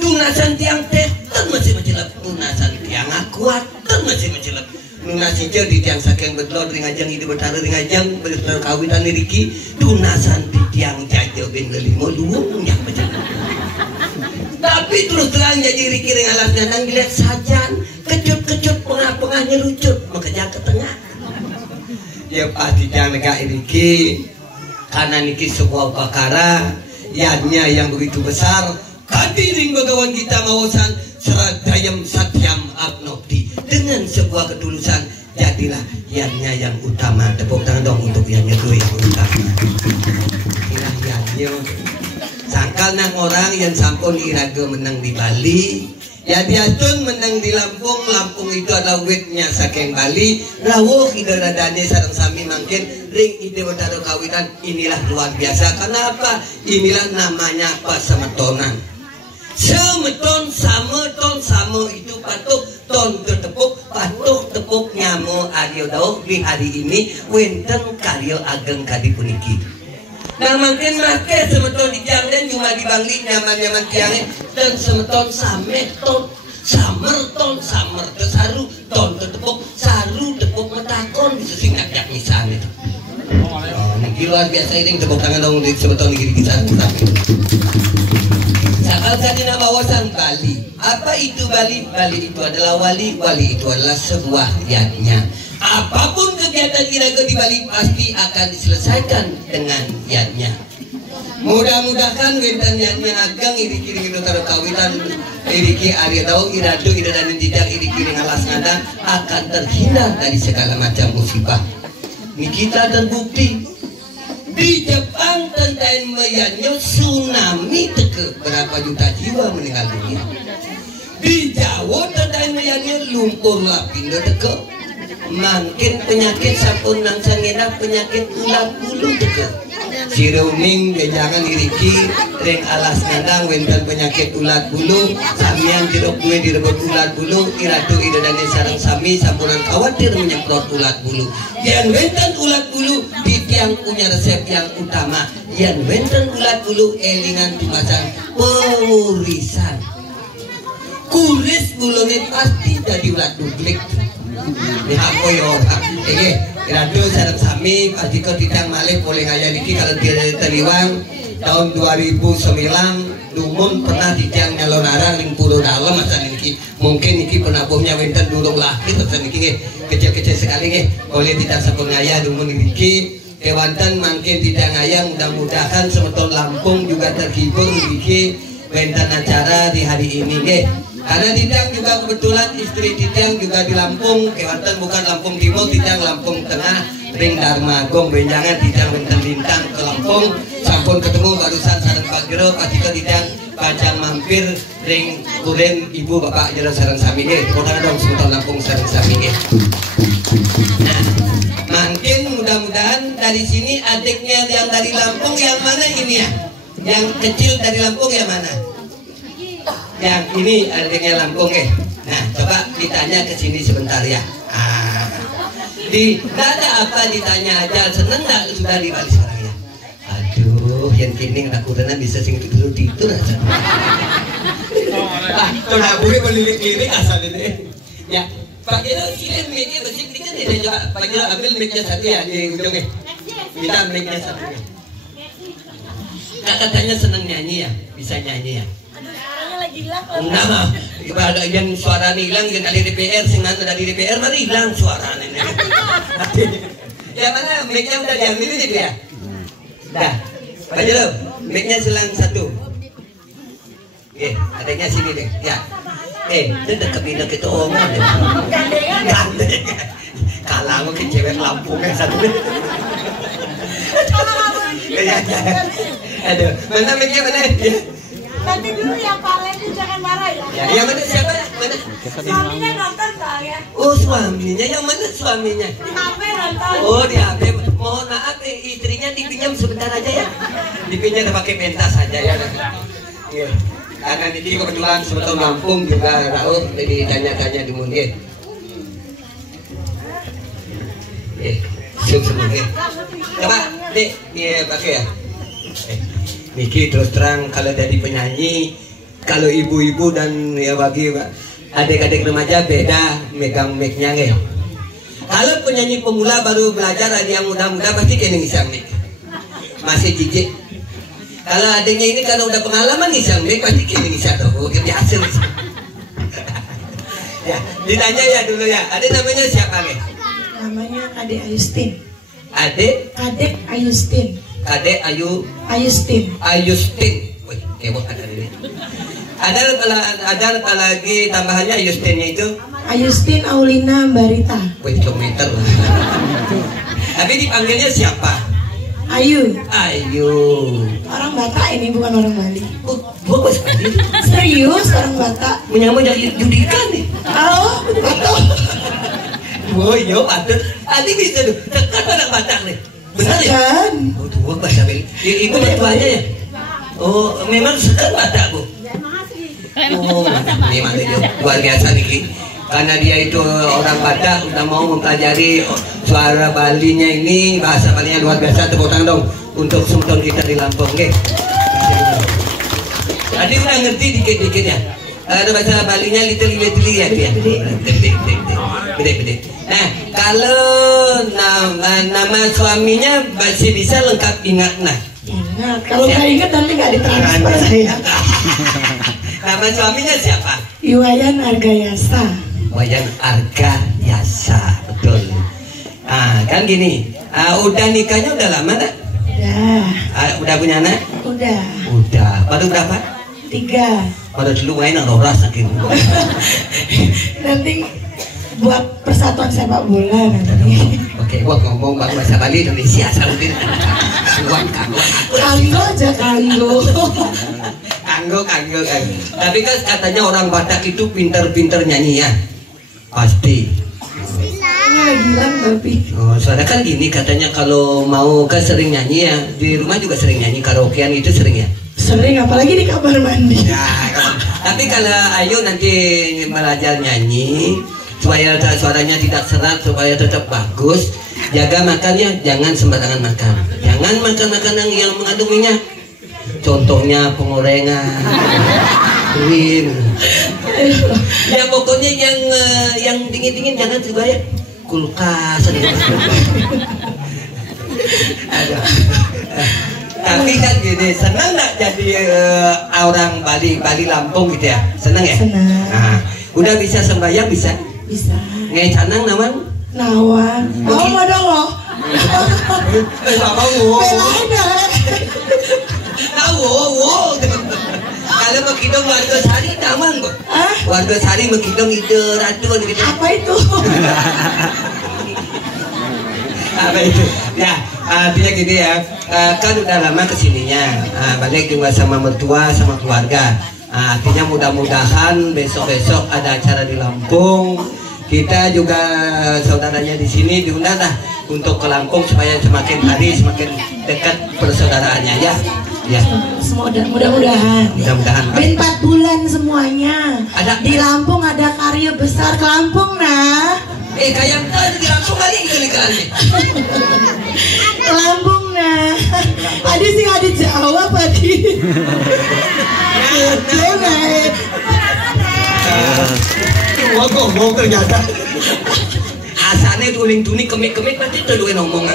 Tunasan tiang teh masih mencelap. Tunasan tiang akuat masih mencelap. Nunas hijau di tiang saking bedlor ringajang hidup betara ringajang bedlor kawitan Riki tunasan di tiang jajah ben lelimo luwung yang berjalan. Tapi terus terang jadi Riki ring alas ngandang dilihat sajan kecut pengah nyerucut makanya ke tengah. Ya pasti tiang negak Riki karena niki sebuah perkara yadnya yang begitu besar kadiring bagawan kita mawasan seradayam satyam abnokti dengan sebuah ketulusan jadilah yannya yang utama. Tepuk tangan dong untuk yannya itu yang utama. Inilah yannya sangkal nang orang yang sampun iraga menang di Bali ya biatun menang di Lampung. Lampung itu adalah witnya saking Bali rawuh idaradane sareng sami mangkin ring ide wataro kawitan inilah luar biasa. Kenapa? Inilah namanya pasemetonan. Semeton sama itu patuk ton ketepuk patuk tepuk nyamu adio dau di hari ini wenten karyo ageng kadi puniki. Nah makin make semeton di jangden cuma di Bangli nyaman tiangin dan semeton sameton samer tesaru ton tetepuk saru tepuk metakon bisa singkat jak misalnya itu. Ini luar biasa ini tepuk tangan dong di semeton di kita. Sakal kadina bawasan Bali. Apa itu Bali? Bali itu adalah wali itu adalah sebuah yadnya. Apapun kegiatan iraga di Bali pasti akan diselesaikan dengan yadnya. Mudah-mudahan wentan yadnya ageng iriki ring utara kawitan iriki Arya Dau irado idadanin tidak iriki ring alas ngandang akan terhindar dari segala macam musibah. Nikita terbukti di Jepang tentang meyanyo tsunami teke berapa juta jiwa meninggal dunia. Di Jawa tadayanya lumpur lapindo teke. Makin penyakit sampun nang sangena penyakit ulat bulu teke. Ciruning bejangan diriki reng alas nandang wenten penyakit ulat bulu samian jeruk gue direbut ulat bulu iratu idadane sareng sami sampuran khawatir menyemprot ulat bulu. Yang wenten ulat bulu di tiang punya resep yang utama. Yang wenten ulat bulu elingan tumasan pengurisan. Kuris bulune pasti jadi ulat dublik. Dihapo yo iradu sareng sami pasti kau tidang malih boleh ngaya niki kalau dia teliwang tahun 2009 dumun pernah tidang nyalon arah ling puro dalem masa niki mungkin niki penabuhnya wenten durung lahir masa niki kecil-kecil sekali nggih boleh tidak sampun ngaya dumun niki kewanten mangkin tidak ngaya mudah-mudahan semeton Lampung juga terhibur niki wenten acara di hari ini nggih. Karena Tidang juga kebetulan istri Tidang juga di Lampung, kewanten bukan Lampung Timur, Tidang Lampung Tengah, ring Darmagong benjangan Tidang wenten lintang ke Lampung, sampun ketemu barusan sareng Pak Jero, Pak Ciko Tidang pancang mampir ring kuren ibu bapak Jero sareng sami nggih. Kodang dong semeton Lampung sareng sami nggih. Nah, mungkin mudah-mudahan dari sini adiknya yang dari Lampung yang mana ini ya? Yang kecil dari Lampung yang mana? Yang ini adiknya Lampung Nah coba ditanya ke sini sebentar ya. Ada apa ditanya aja seneng nggak sudah di Bali sekarang ya? Aduh yang kini aku renang bisa sing tidur aja. Tuh nak boleh melirik-lirik asal ini. Ya Pak Jero silin mic-nya bersih dikit nih coba Pak Jero ambil mic-nya satu ya di ujungnya. Kita mic-nya satu. Katanya seneng nyanyi ya, bisa nyanyi ya. Enggak mah, ibadah yang suara hilang yang dari DPR, singan dari DPR mah hilang suara ini. Ya mana mic-nya udah diambil itu ya? Dah, Pak Jero, mic-nya selang satu. Adanya sini deh, ya. Itu dekat pindah kita omong deh. Gandeng. Kalah mau ke cewek Lampung yang satu. Aduh, mana mic-nya mana? Nanti dulu ya Pak Lenin jangan marah ya. Ya mana siapa? Mana? Suaminya nonton Pak ya. Oh suaminya, yang mana suaminya? Di HP nonton. Oh di HP. Mohon maaf istrinya dipinjam sebentar aja ya. Dipinjam pakai pentas saja ya. Iya. Karena ini kebetulan sebetulnya Lampung juga tahu jadi tanya-tanya di Munir. Semua. Coba dek, dia pakai ya. Niki terus terang kalau jadi penyanyi, kalau ibu-ibu dan ya bagi adik-adik remaja beda megang mic-nya nggih. Kalau penyanyi pemula baru belajar, ada yang muda-muda pasti kena ngisang mic. Masih jijik. Kalau adiknya ini kalau udah pengalaman ngisang mic pasti kena ngisang tuh, biasa. Ya, ditanya ya dulu ya. Adik namanya siapa nggih? Namanya Ade Ayustin. Adik Ayustin. Kadek Ayustin. Wih, kewok ada ini. Ada lagi tambahannya Ayustinnya itu? Ayustin Aulina Barita. Wih, kilometer. Tapi dipanggilnya siapa? Ayu. Orang Batak ini bukan orang Bali. Oh, bagus sekali. Serius orang Batak. Menyambut dari judikan nih. Oh, betul. Oh iya, patut. Adik bisa tuh. Dekat anak Batak nih. Benar ya? Oh, tua bahasa Bali. Ibu mertuanya ya? Oh, memang sekat Batak, Bu. Oh, memang itu luar biasa nih. Karena dia itu orang Batak, udah mau mempelajari suara Balinya ini, bahasa Balinya luar biasa. Tepuk tangan dong untuk sumton kita di Lampung, nggih. Tadi udah ngerti dikit-dikit ya. Ada bahasa Balinya little ya dia. Gede. Nah, kalau nama suaminya masih bisa lengkap ingat nah. Ingat. Kalau nggak ingat nanti nggak ditransfer saya. Nama suaminya siapa? Iwayan Argayasa. Wayan Argayasa, betul. Kan gini. Udah nikahnya udah lama tak? Udah punya anak? Udah. Baru berapa? 3. Pada dulu main noras saking. Nanti buat persatuan sepak bola nanti. Oke, gua ngomong bahasa Bali Indonesia salutin. Suan kanggo. Kanggo aja kanggo. Kanggo. Tapi kan katanya orang Batak itu pinter-pinter nyanyi ya. Pasti. Gilang tapi. Oh, soalnya kan gini katanya kalau mau kan sering nyanyi ya. Di rumah juga sering nyanyi, karaokean itu sering ya. Sering, apalagi di kamar mandi. Ya, tapi kalau Ayu nanti belajar nyanyi supaya suaranya tidak serak, supaya tetap bagus, jaga makannya, jangan sembarangan makan. Jangan makan makanan yang mengandung minyak. Contohnya pengorengan, krim. Ya pokoknya yang dingin-dingin jangan juga ya. Kulkas. Aduh. Tapi kan gini, senang nggak jadi orang Bali Lampung gitu ya? Senang ya? Senang. Nah, udah bisa sembahyang bisa? Bisa. Nggak canang nawan? Nawan. Mau dong lo? Mau. Belain deh. Kalau menghitung warga sari nawan kok. Warga sari menghitung itu ratuan gitu. Apa itu? Apa itu? Ya, artinya gini ya, kan udah lama kesininya, balik juga sama mertua, sama keluarga. Artinya mudah-mudahan besok-besok ada acara di Lampung. Kita juga saudaranya di sini diundang lah untuk ke Lampung supaya semakin hari semakin dekat persaudaraannya ya. Ya. Mudah-mudahan. Mudah-mudahan. 4 bulan semuanya. Ada di Lampung ada karya besar ke Lampung nah. Kayak di Lampung kali gitu nih kan. Ke Lampung nah. Adi sih ada jawab Adi. Wah ngomong ternyata. Asalnya tuling-tuling kemik-kemik pasti terlalu ngomong.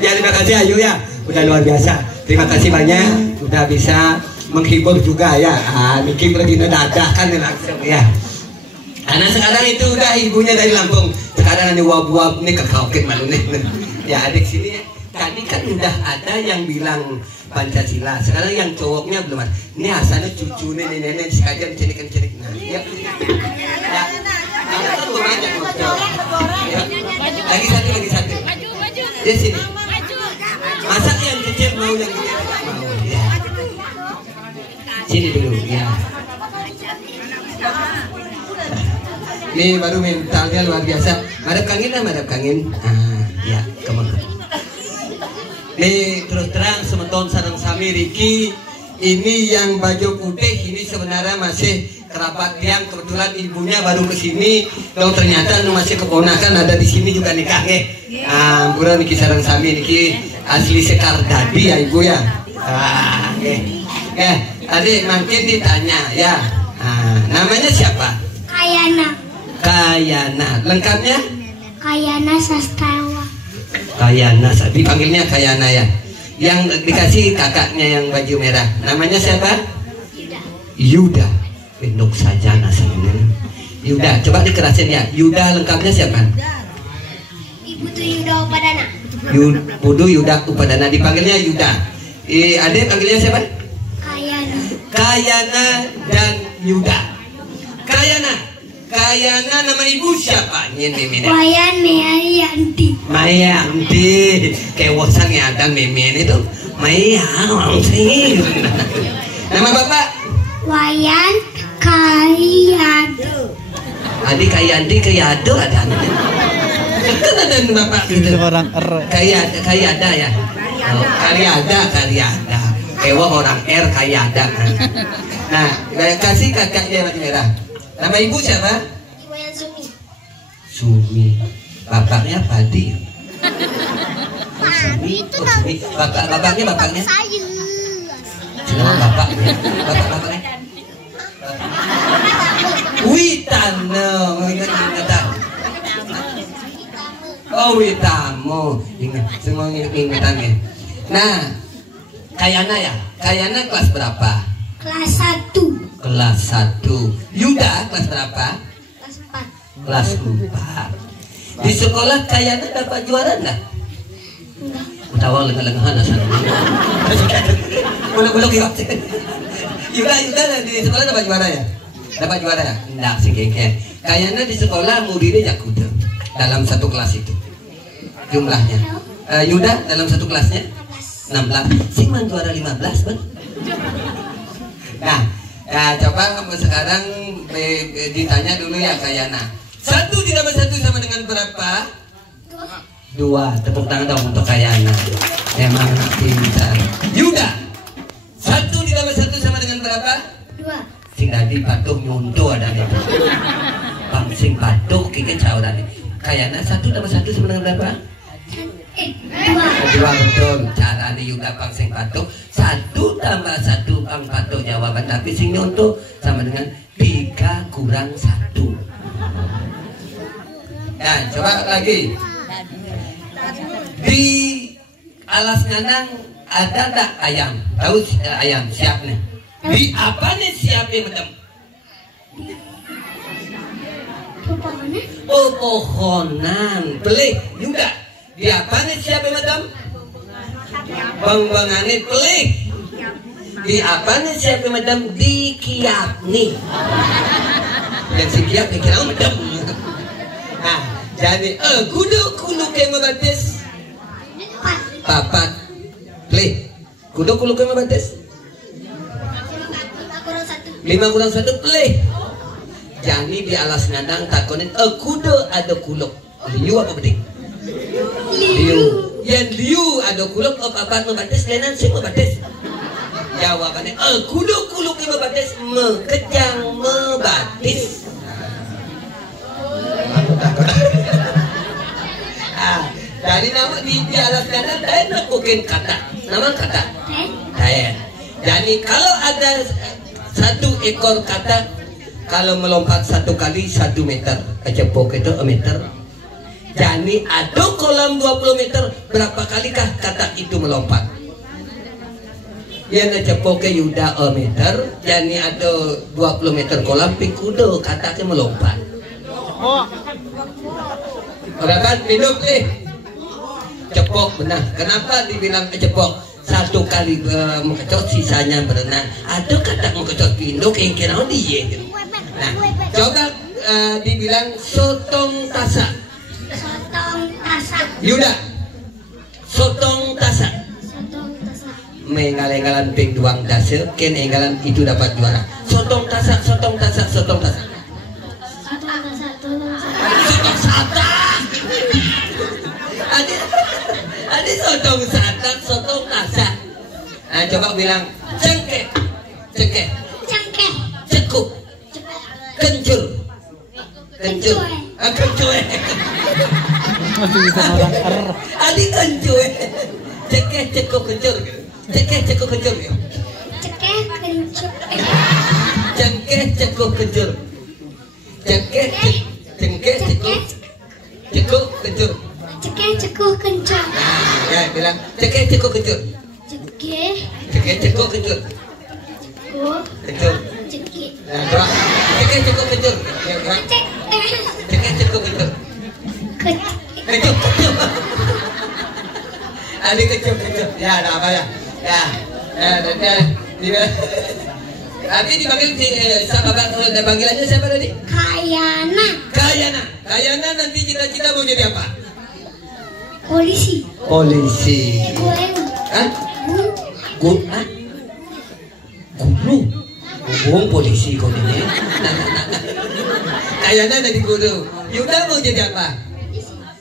Ya terima kasih Ayu ya, udah luar biasa. Terima kasih banyak, udah bisa menghibur juga ya. Bikin lagi dadakan langsung ya. Karena sekarang itu udah ibunya dari Lampung. Sekarang ada wab-wab nih kekauket malu nih. Ya adik sini ya. Tadi kan udah ada yang bilang Pancasila. Sekarang yang cowoknya belum ada. Ini asalnya cucu nenek-nenek sekalian cerik-cerik. Nah, ya. Lagi satu. Di sini. Masa yang kecil mau yang gede mau ya. Sini dulu ya. Ini baru mentalnya luar biasa. Madap kangin. Ya, kemana? Nih terus terang semeton sareng sami Riki. Ini yang baju putih ini sebenarnya masih kerabat tiang, kebetulan ibunya baru kesini. Dong ternyata masih keponakan ada di sini juga nikahnya. Buran Niki sareng sami Niki asli Sekar Dadi ya ibu ya. Adik makin ditanya ya. Namanya siapa? Kayana. Lengkapnya? Kayana Sastrawa. Kayana, dipanggilnya Kayana ya. Yang dikasih kakaknya yang baju merah. Namanya siapa? Yuda. Pendok saja nasanya. Yuda, coba dikerasin ya. Yuda lengkapnya siapa? Ibu tuh Yuda Upadana. Budu Yuda Upadana, dipanggilnya Yuda. Adik panggilnya siapa? Kayana dan Yuda. Kayana nama ibu siapa? Wayan Mayanti. Mayanti. Kewosan ya dan memen itu. Mayanti. Nama bapak? Wayan Kayado. Adik Kayanti Kayado ada. Kan ada bapak gitu. Orang Kayada ya. Karyada. Kewo orang Kayada. Nah, kasih kakaknya yang merah. Nama ibu siapa? Iwayan Sumi. Bapaknya Padi. Itu Sumi. Bapaknya. Saya. Nama bapaknya. Witano. Oh Witamo. Ingat semua ingatannya. Nah, Kayana ya. Kayana kelas berapa? Kelas 1. Kelas 1. Yuda kelas berapa? Kelas 4. Kelas 4. Di sekolah Kayana dapat juara enggak? Enggak. Tawa lengah-lengahan asal. Boleh kiok. Yuda di sekolah dapat juara ya? Dapat juara ya? Enggak sih kengken. Kayana di sekolah muridnya jago dalam satu kelas itu. Jumlahnya. Yuda dalam satu kelasnya 16. Sing man juara 15, Bang. Nah, ya coba sekarang ditanya dulu ya Kayana. 1 ditambah 1 sama dengan berapa? 2. Tepuk tangan dong untuk Kayana. Memang pintar. Yuda. 1 ditambah 1 sama dengan berapa? 2. Sing tadi patuh nyuntuh ada nih. Bang sing patuh kiki jauh tadi. Kayana 1 tambah 1 sama dengan berapa? 2. 2 betul. Caranya Yuda bang sing patuh 1 tambah 1 bang patuh jawaban, tapi sing nyuntuh sama dengan 3 kurang 1. Nah coba lagi. Di alas nganang ada tak ayam? Tahu ayam siap nih? Di apa nih siapnya madam? Oh pohonan. Pelih juga. Di apa nih siapnya madam? Bang-bangannya pelih. Di apa nih siapnya madam? Di kiap nih. Dan si kiap yang kira madam. Nah jadi kudu kayak mabatis. Papat. Pelih. Kudu kayak mabatis. 5 kurang 1 pelih. Jadi di alas nandang takonin kudu ada kuluk. Liu apa penting? Liu. Yang liu ada kuluk apa membatis lenan sih membatis. Jawabannya kudu kuluk membatis mekejang membatis. Dari nama di alas nandang ada mungkin kata. Nama kata. Jadi kalau ada 1 ekor kata, kalau melompat 1 kali 1 meter, kecepok itu 1 meter. Jadi ada kolam 20 meter, berapa kalikah kata itu melompat? Yang kecepok ke Yuda 1 meter, jadi ada 20 meter kolam, pikudo katanya melompat. Berapa hidup nih? Cepok benar. Kenapa dibilang kecepok? 1 kali mengecot sisanya berenang. Ada kata mengecot pinduk yang kira dia. Nah, coba dibilang sotong tasak. Sotong tasak. Yuda. Sotong tasak. Sotong tasak. Mengalang-alang ping duang dase, ken enggalan itu dapat juara. Sotong tasak, sotong tasak, sotong tasak. Sotong tasak. Sotong satak. Ada sotong satak, sotong tasak. Nah, coba bilang cengkeh, cengkeh, Cengkeh. cekuk, kencur, kencur, kencur. Masih bisa orang Adik kencur, cekeh, cekuk, kencur, cekeh, cekuk, kencur, Cekeh kencur. cengkeh, cekuk, kencur, cengkeh, cengkeh, cekuk, cekuk, kencur. Cekeh cekuh kencur. Ya, bilang cekeh, cekuk, kencur, Cekeh cekeh, cekuk, kencur, cekuh kencur. cekih. Nah, coba cekeh, cekuk, kencur, ya, coba cekeh, cekuk, kencur, kencur, kencur. Adik kencur, kencur. Ya, ada apa ya? Ya, nanti dipanggil siapa panggilannya siapa tadi? Kayana. Kayana. Kayana nanti cita-cita mau jadi apa? Polisi. Polisi. Gue. Hah? Guru? Hah? Guru? Guru polisi kau ini. Kayana jadi guru. Yuda mau jadi apa?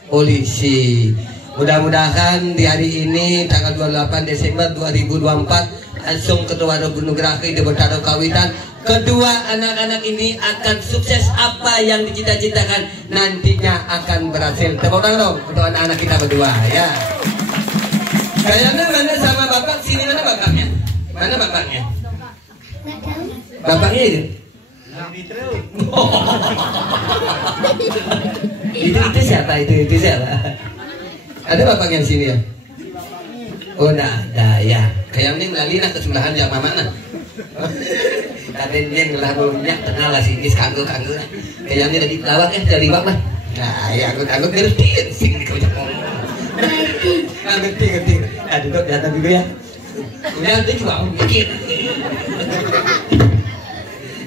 Polisi. Mudah-mudahan di hari ini tanggal 28 Desember 2024 langsung ketua Gunung Geraki di Betado Kawitan, kedua anak-anak ini akan sukses apa yang dicita-citakan nantinya akan berhasil. Tepuk tangan dong untuk anak-anak kita berdua ya. Kayaknya mana sama bapak sini, mana bapaknya? Mana bapaknya? Nggak tahu. Bapaknya itu? Itu siapa? Itu siapa? Ada bapaknya di sini ya? Oh, enggak ada ya. Kayaknya melalui ke sebelahan jam mana? Tapi dia ngelah minyak tengah lah sini kanggo. Kayaknya dari pelawak dari bawah lah. Nah, ya aku ngerti sing kau ngomong. Ngerti. Nah, duduk datang dulu ya. Udah nanti juga mikir.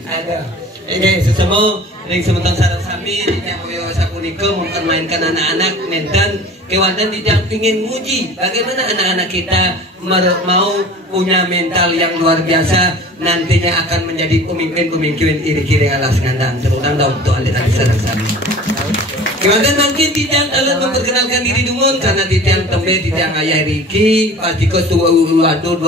Ada. Oke, sesama ring sementara sareng sami yang wewasa punika mempermainkan anak-anak mentan kewanten tidak ingin muji bagaimana anak-anak kita mau punya mental yang luar biasa nantinya akan menjadi pemimpin-pemimpin iri-iri alas ngandang terutama untuk adik-adik sareng sami. Kewanten mungkin tidak alat memperkenalkan diri dumun karena titiang tembe titiang ayah Riki pasti ke 2009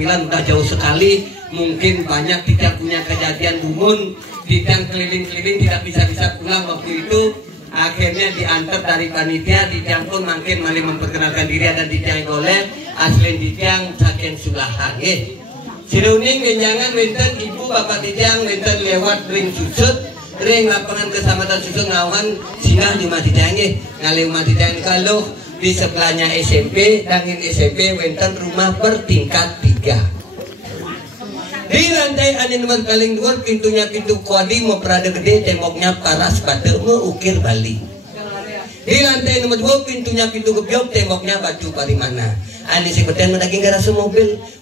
udah jauh sekali mungkin banyak tidak punya kejadian dumun titiang keliling-keliling tidak bisa pulang waktu itu akhirnya diantar dari panitia titiang pun makin malah memperkenalkan diri ada titiang golek asli titiang saking sulahan siruning genjangan wenten ibu bapak titiang wenten lewat ring susut ring lapangan kecamatan Susun ngawan singgah di Matitangge ngalih Matitangge kalau di sebelahnya SMP dangin SMP wenten rumah bertingkat 3 di lantai ane nomor paling luar pintunya pintu kuali mau perada gede temboknya paras batu mau ukir Bali di lantai nomor 2 pintunya pintu gebyok temboknya batu parimana ane sebutan mendaging garasu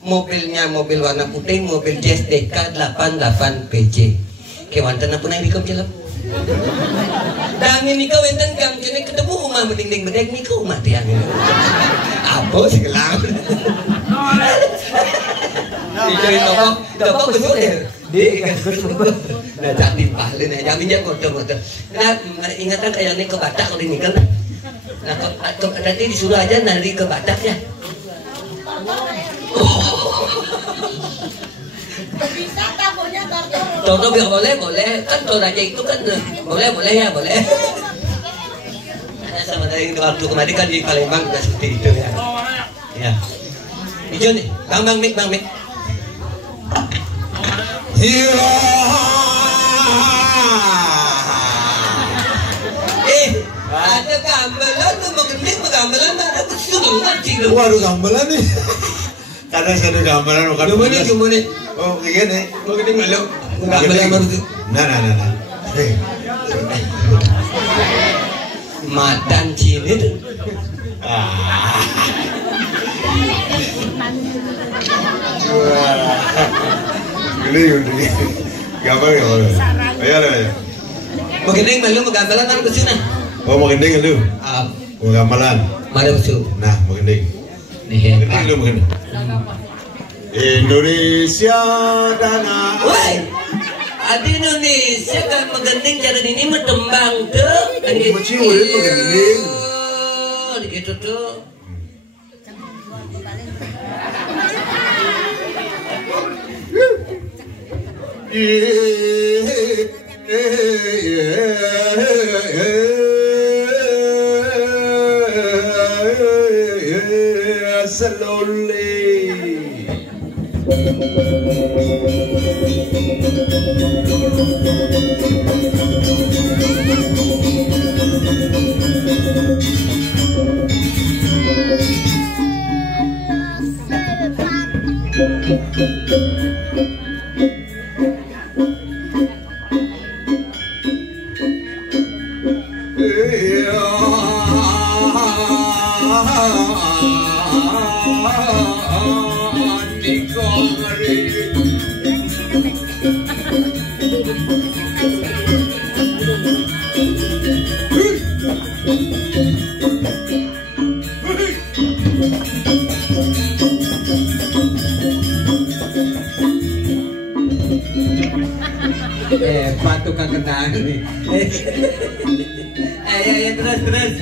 mobilnya mobil warna putih mobil Jazz DK 88 PJ kewanten apa naik dikam jelap dangin nikah wenten gang kene ketemu rumah mending bedek nikah rumah tiang apa sih kelam dicari toko kesulir di nah jadi pahlin aja minyak motor nah ingatan kayak ini ke Batak kalau nikah nah nanti disuruh aja nari ke Batak ya Bisa tabunya tortor. Tortor ya boleh kan Toraja itu kan boleh ya boleh. Sama dari waktu kemarin kan di Palembang juga seperti itu ya. Ya. Hijau nih, Bang Mik. Ada gamelan tuh gamelan ada usul kan sih. Waduh gamelan nih. Karena saya ada gambaran bukan. Cuma nih. Oh begini. Mau gede malu. Gamelan baru tuh. Nah. Madan cini tuh. Gini. Gambar. Ayo. Mau gede malu mau gamelan kan kesini. Oh mau gending lu? Mau gamelan. Mari usul. Nah mau gending. Nih. Gending lu mau gending. Indonesia tanah. Woi, adi Indonesia kan menggending cara ini metembang tuh. Macam udah menggending. Gitu tuh. Slowly. Batu kekenaan nih. Ayo terus.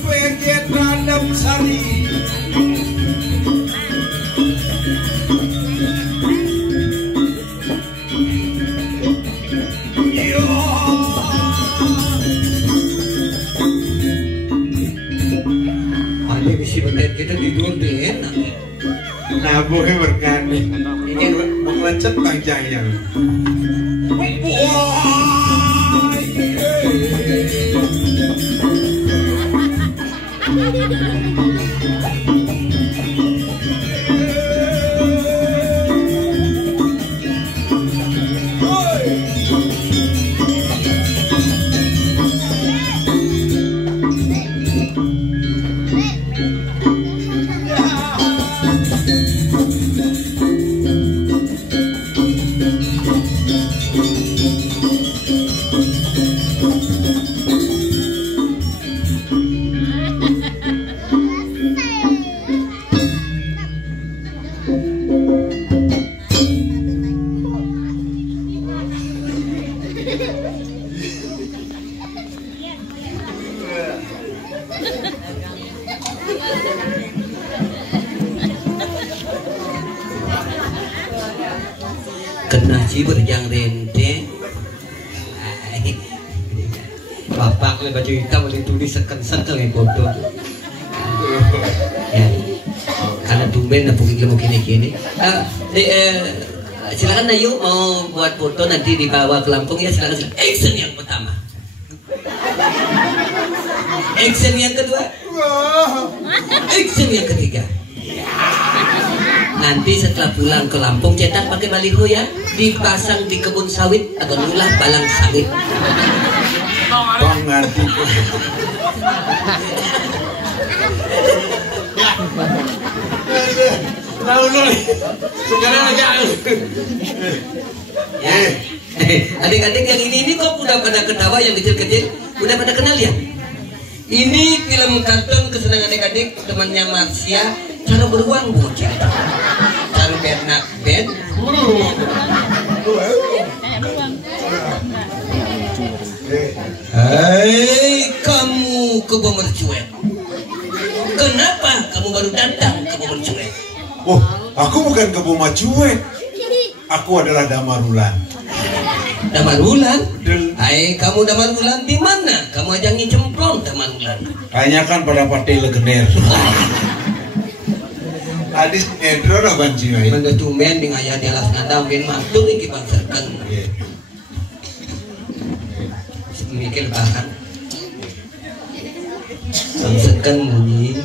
Pengen tanam sari. Kita tidur deh enak. Nah boleh berkan ini mengelecet panjangnya. Kena cibur yang rente. Bapak le baju hitam boleh tulis sekel yang bodoh. Ya. Karena tumben nak pergi ilmu kini. Silakan Ayu mau buat foto nanti dibawa ke Lampung ya, silakan. Action yang pertama. Action yang kedua. Action yang ketiga. Nanti setelah pulang ke Lampung cetak pakai baliho ya, dipasang di kebun sawit atau nulah balang sawit. Bang ngerti. Tahu loh. Sekarang aja. Ya. Adik-adik yang ini kok udah pada ketawa, yang kecil-kecil udah pada kenal ya? Ini film kartun kesenangan adik-adik temannya Marsha, cara beruang bocah. Cara benak bed. Hei kamu kebemercuet, kenapa kamu baru datang ke Bemercuet? Oh, aku bukan Kebo Macuet. Aku adalah Damarulan. Damarulan? Hai, kamu Damarulan di mana? Kamu aja ngicemplong Damarulan. Tanyakan pada partai legener. Adis nedro lah banci mai. Manda tumben di ngaya di alas nada mungkin matur iki bangsakan. Mikir bahan. Bangsakan bunyi.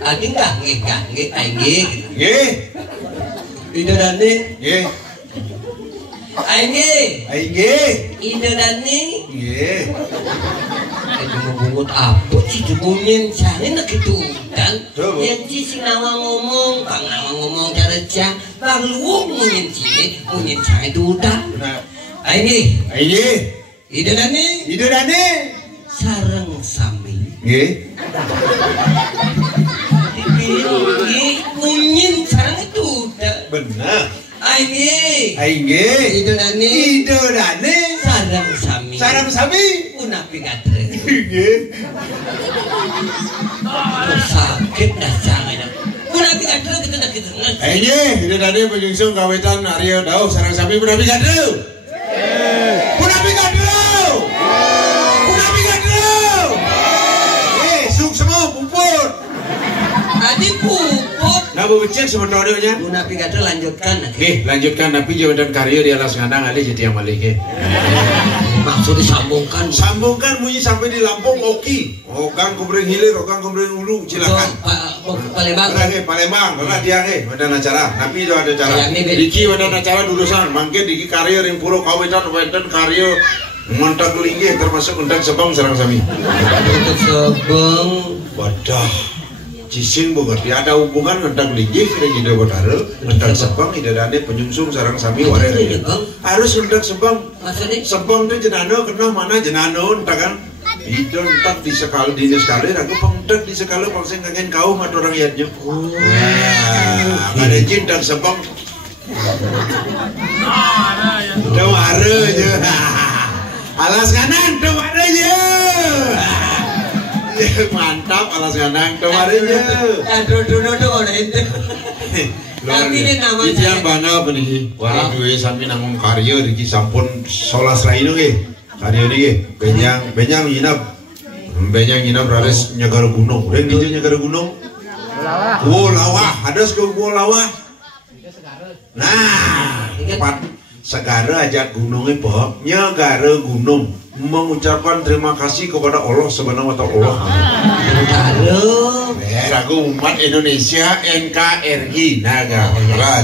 Adi nggih aing. Nggih. Idodane. Nggih. Aing. Idodane. Nggih. Aduh bungut apa sih bunyin jangan nak gitu kan? Coba. Yang si nawa ngomong, bang nawa ngomong cara cah, bang luung bunyin cah itu udah. Benar. Aing. Idodane. Sareng sami. Nggih. Bunyin sareng itu udah. Benar. Aing. Idodane. Sareng sami. Unapi katre. Nggih. Sakit dah jangan. Unapi katre kita nak kita. Idodane penjungsung kawetan Arya Dauh sareng sami punapi kadru. Punapi kadru. Suk semua puput. Tadi puput. Nah, becek sebenarnya. Unapi katre lanjutkan. Lanjutkan napi jawaban karya di alas ngandang ali jadi yang malih. Maksud disambungkan. Sambungkan bunyi sampai di Lampung oki. Okan kumbring hilir, okan kumbring ulu, silakan. Palembang. Palembang, karena dia wadah acara. Tapi itu ada acara. Diki wadah acara dulusan, mangke diki karya ring puro kawetan wenten karya mantap linggih termasuk undang Sebang sareng sami. Untuk Sebang. Wadah. Cising berarti ada hubungan undang linggih dengan ide batare, undang Sebang idadane penyungsung sareng sami warere. Harus undang Sebang. Maksudnya Sebang itu jenano kena mana jenano entah kan? Itu entah di sekali aku pengtek di sekali pangsing kangen kau mat orang yatnya. Ada jin dan Sebang. Demare aja. Alas kanan demare aja. Mantap alas kanan demare aja. Aduh orang itu. Tapi ini namanya itu yang bangga apa nih? Walau dua sampai nanggung karya di sampun solas raino ke karya ni ke benyang nginap rares nyagar gunung. Ren di nyagar gunung. Lawah, ada ke lawah. Nah, empat segara ajak gunungnya pok nyagara gunung mengucapkan terima kasih kepada Allah Subhanahu wa Ta'ala. Aku umat Indonesia NKRI Naga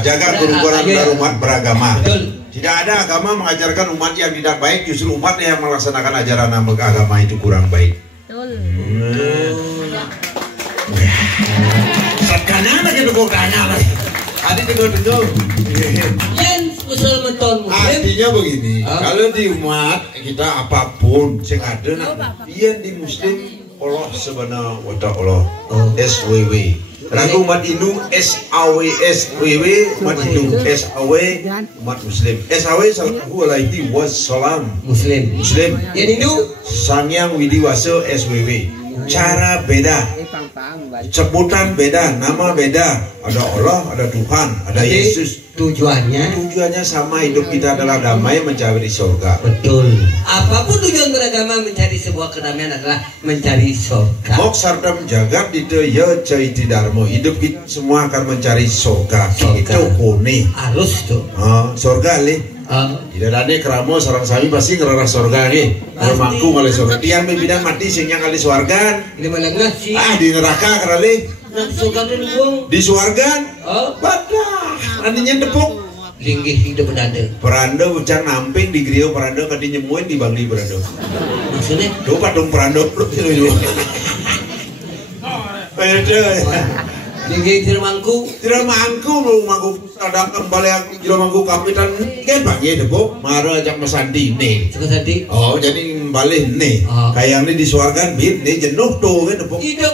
jaga kerukunan umat beragama. Tidak ada agama mengajarkan umat yang tidak baik, justru umat yang melaksanakan ajaran agama itu kurang baik. Sekarang lagi dukung Adik dengar. Yen usul menton muslim. Artinya begini, kalau di umat kita apapun sing ada nak yen di muslim Allah subhanahu wa ta'ala SWW. Ragu umat Hindu SAWSWW, umat Hindu SAW umat Muslim. SAW sallallahu alaihi wasallam Muslim. Yang Hindu Sangyang Widiwasa SWW. Cara beda, sebutan beda, nama beda. Ada Allah, ada Tuhan, ada Yesus. Tujuannya sama, hidup kita adalah damai, mencari surga. Betul. Apapun tujuan beragama mencari sebuah kedamaian adalah mencari surga. Mok sarta menjaga itu ya caiti dharma. Hidup kita semua akan mencari surga. Itu kone. Harus tuh. Surga le. Tidak ada keramo sarang sami pasti ngerarah surga nih. Kalau mangku kali surga. Tiang pimpinan mati sehingga kali surga. Ini malah ngasih. Di neraka kali. Surga itu di surga. Badah. Andinya tepuk. Linggih hidup Peranda ucang namping di griyo peranda kadi nyemuin di bangli peranda. Maksudnya? Do patung peranda. Beda. Linggih tirmangku ada kembali mangku kapitan kan bagi depok mara ajak mesandi nih. Mesandi. Oh jadi balik nih. Kayak ini di suargan bit nih jenuh tuh kan depok. Hidup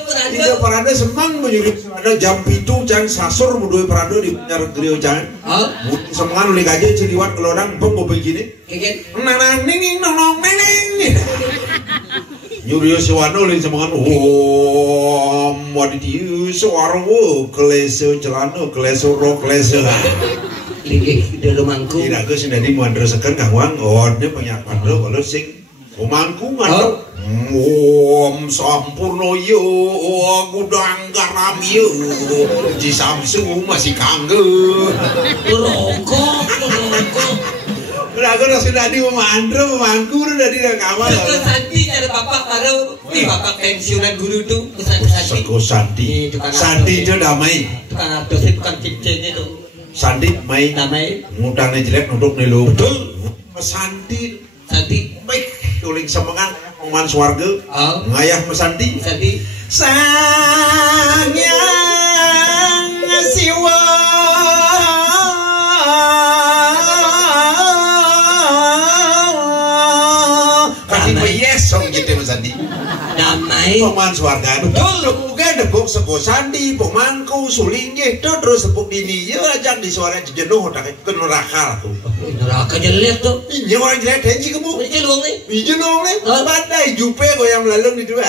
peranda semang menyuruh ada jam pitu can sasur mudui peranda di nyar griyo can. Semangan ulik aja ciliwat kelodang bom mobil gini. Nang ning nong neng. Nyuruh sewano lin semangan wadidiu suara kleso celana kleso rok kleso linggih dalam mangku tidak ke sendiri muandro sekan kawang dia banyak pandro kalau sing mangku ngandro sampurno yo gudang garam yo di Samsung masih kangge rokok Aku sudah di memandro, memangku udah di rekaman. Santi ada bapak baru, bapak pensiunan guru tuh, Santi. Santi itu damai. Tukang dosen, tukang cincin itu. Santi damai. Ngutangnya jelek untuk nilu. Betul. Santi baik. Tuling semangat peman swarga. Ngayah Santi. Sayang siwa. Song gitu Mas Sandi. Damai. Peman swarga. Betul. Bukan depuk seko Sandi, pemangku sulingnya itu terus depuk dini. Ya aja di suara jenuh tak ke neraka tuh. Neraka jelek tuh. Iya orang jelek tensi kamu. Jelung nih. Jelung nih. Badai jupe goyang melalung di dua.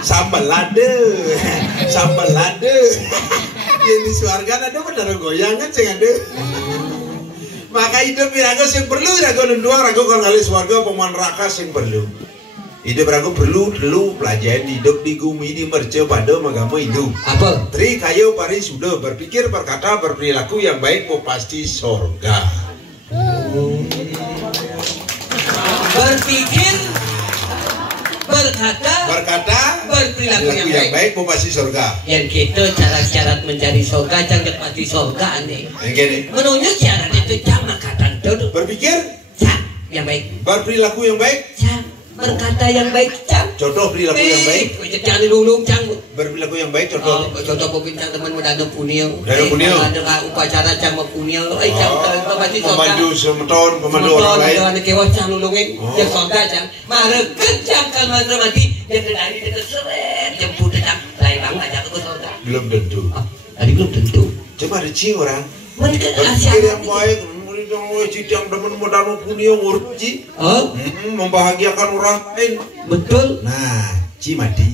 Sambal lade. Yang di swarga ada benar goyangan sing ada. Maka hidup raga sing perlu raga nunduang raga kalau ngali swarga peman neraka sing perlu. Hidup raga perlu pelajaran hidup di bumi di merce pada agama hidup. Apa? Tri kayu pari sudah berpikir berkata berperilaku yang baik mau pasti surga. Berpikir berkata berperilaku yang baik mau pasti surga. Yang kita syarat-syarat mencari surga jangan pasti surga aneh. Menurut syarat itu jangan kata itu. Berpikir yang baik. Berperilaku yang baik. Berkata yang baik cang. Contoh perilaku yang baik. Jangan dilulung cang. Berperilaku yang baik contoh. Contoh pebincang teman mendadak punil. Ada upacara cang punil. Cang pasti surga. Pemandu semeton, pemandu orang lain. Ada kewas cang lulungin. Yang surga cang. Marekan cang kan mantra mati. Yang dari dekat seret. Jemput cang. Lain banget aja ke surga. Belum tentu. Tadi belum tentu. Coba reci orang. Berpikir yang baik. Cidang demen modal punya urci, membahagiakan orang lain. Betul. Nah, mati.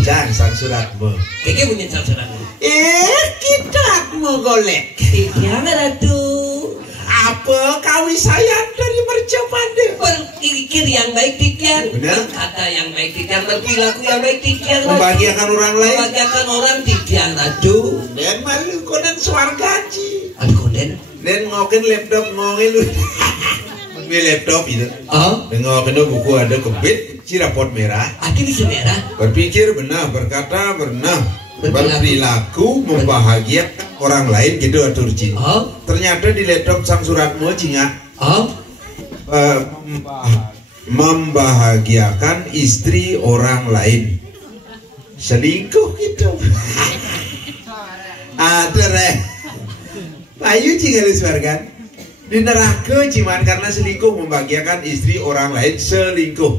Jangan sang suratmu. Keke punya sang suratmu. Kitabmu golek. Tiada ratu. Apa kawisayan dari mercepande? Berpikir yang baik tikian. Berkata yang baik tikian. Berperilaku yang baik tikian. Membahagiakan orang lain. Membahagiakan orang tikian ratu. Dan malu konan swargaji. Aduh konen. Dan ngokin laptop ngongin lu. Ini laptop itu. Ngokin buku ada kebit. Raport merah. Ada bisa merah. Berpikir benar, berkata benar. Berperilaku membahagiakan orang lain gitu atur Ci. Ternyata di laptop sang suratmu Cinga. Membahagiakan istri orang lain. Selingkuh gitu. Ada reh. Payu cinggali suargan. Di neraka cuman karena selingkuh membahagiakan istri orang lain selingkuh.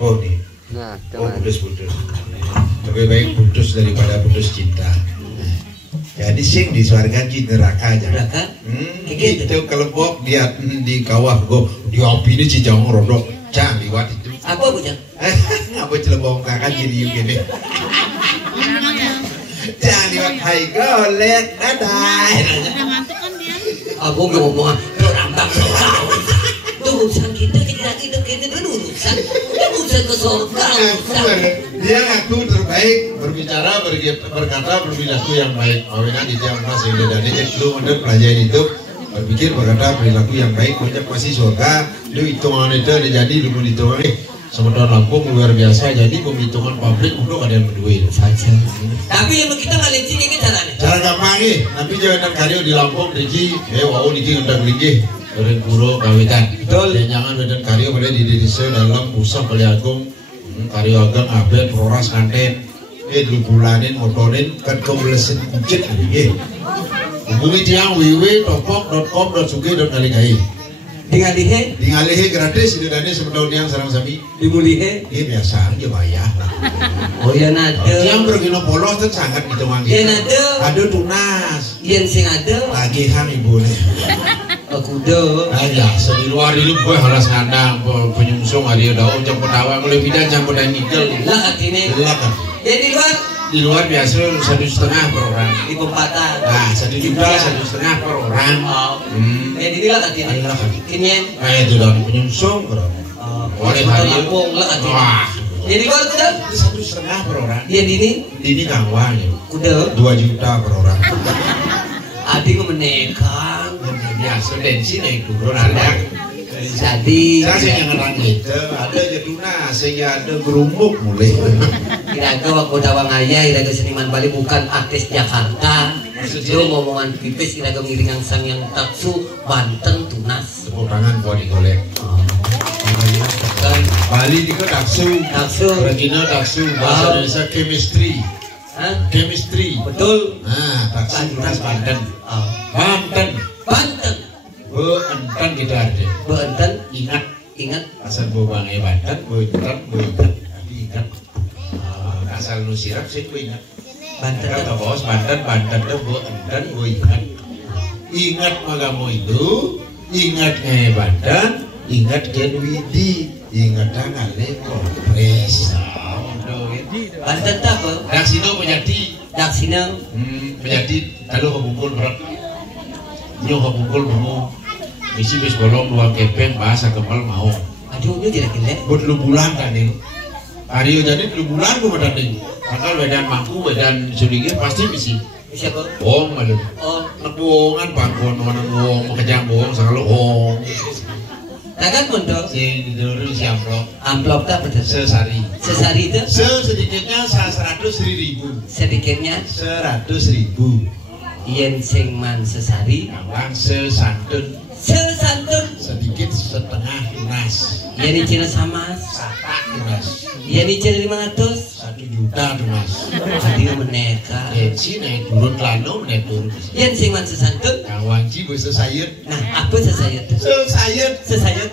Oh nih. Nah, Oh putus. Lebih baik putus daripada putus cinta. Jadi sing di suargan di neraka aja. Neraka? Itu kelepok dia di kawah go di api ini cijang rodok. Jangan liwat itu. Apa bu Jang? Apa celebong kakak jadi gini. Jangan liwat hai golek dadah. Aku gak ngomong lo rambang itu urusan kita itu urusan ke surga Dia ngaku terbaik berbicara berkata berperilaku yang baik. Awinan di jam masih ada dan lu ada pelajaran itu berpikir berkata perilaku yang baik banyak masih surga. Lu hitungan itu jadi lu mau hitungan sementara Lampung luar biasa jadi penghitungan pabrik untuk ada yang berdua saja. Tapi yang kita nggak leceh ini caranya. Cara gampang nih, tapi jangan karyo di Lampung Riki, wow Riki ngendang Riki, orang puro kawitan. Betul. Jangan wedan karyo pada di desa dalam pusat Baliagung, karyo ageng abet proras kanten, dulu bulanin motorin kan kebelesin kucing nih. Hubungi tiang www.topok.com.suge.kalikai. Tingalihe gratis itu dane sebetulnya yang sarang sami. Dimulihe? Iya biasa aja bayar. Oh ya nade. Yang bergino polos itu sangat gitu manggil. Ya nade. Ada tunas. Yang sing ada. Tagihan ibu nih. Kuda. Aja, di luar itu gue harus ngandang penyungsung ada daun campur tawa mulai bidang campur dan nikel. Lah artinya. Lah kan. Ya di luar biasa 1,5 per orang. Di perempatan. Nah 1 juta 1,5 per orang. Ya di lah artinya. Lah kan. Kinian. Itu daun penyungsung bro. Oleh hari itu. Lah artinya. Wah. Ya di luar kuda. 1,5 per orang. Ya di ini kangwanya. Kuda. 2 juta per orang. Adik menekan. Biasa tensi naik turun ada. Jadi saya sih yang ngerang itu ada jaduna sehingga ada gerumbuk mulai. Kira-kira waktu dawang ayah kira-kira seniman Bali bukan artis Jakarta. Itu ngomongan pipis kira-kira ngiring yang sang yang taksu Banten tunas. Tepuk tangan buat digolek. Bali itu taksu. Regina taksu. Bahasa Indonesia chemistry. Chemistry. Betul. Nah taksu tunas Banten. Banten. Beenten kita ada. Beenten. Ingat. Asal bobangnya Banten. Beenten. Ingat. Asal nusirap sih gue ingat. Banten. Kata bos Banten tuh beenten gue ingat. Ingat magamu itu. Ingat kayak Banten. Ingat Ken Widi. Ingat tangan Kongres. Banten tak apa? Daksino penyati. Penyati. Lalu kebungkul berat. Nyo kebungkul mau. Misi bis bolong 2 kepeng bahasa kemal mau. Aduh ini tidak gila. Buat lu bulan kan ini. Hari jadi lu bulan gue badan ini. Kakak badan mampu badan sedikit pasti misi. Siapa? Bohong malu. Oh. Bohongan pangkon mana bohong mengejar bohong selalu bohong. Takkan mondok. Sing dulu si amplop. Amplop tak betul. Sesari. Sesari itu? Sedikitnya 100.000. Sedikitnya 100.000. Yen sing man sesari. Awang sesantun. Sedikit setengah tunas. Yen icil sama. Satak tunas. Yen icil 500. 1 juta tunas. Adio meneka. Tensi naik turun lano naik turun. Yen sing man sesantun. Kawanci bisa sayur. Nah, apa sesayut? Sesayut.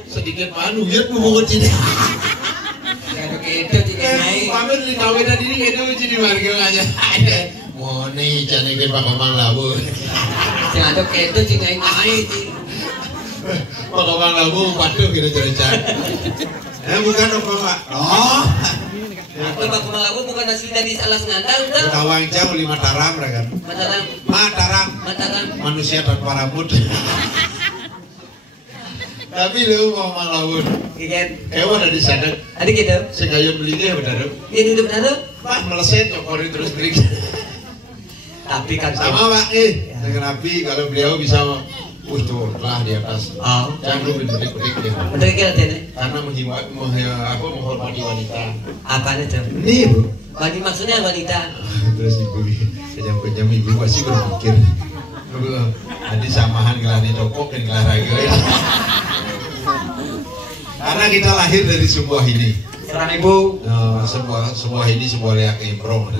Sedikit manu ya mau cini. Kalau itu tidak naik. Pamer di kawinan ini itu cini warga aja. Mau nih cani ke Pak Mamang Labu. Jangan ada itu cini naik. Pak Mamang Labu patuh kita cerita. Bukan apa Pak. Oh. Pak Mamang Labu bukan asli dari Salas Ngandang kan? Kawang jam 5 Mataram kan? Mataram. Manusia tanpa rambut. Tapi lu mau malawun. Iya. Hewan ada di sana. Ada gitu. Sengaja belinya benar. Ini udah benar. Pak meleset cokori terus beri. Tapi kan sama Pak dengan Nabi kalau beliau bisa lah di atas. Jangan lu bedik-bedik dia. Betul kira tadi. Karena menghormati wanita. Apa itu? Nih Bu. Wanita maksudnya wanita. Terus ibu kejam-kejam ibu pasti berpikir. Nanti samahan gelani tokok dan gelaraga. Karena kita lahir dari sebuah ini. Serang ibu. Sebuah ini sebuah leak improng.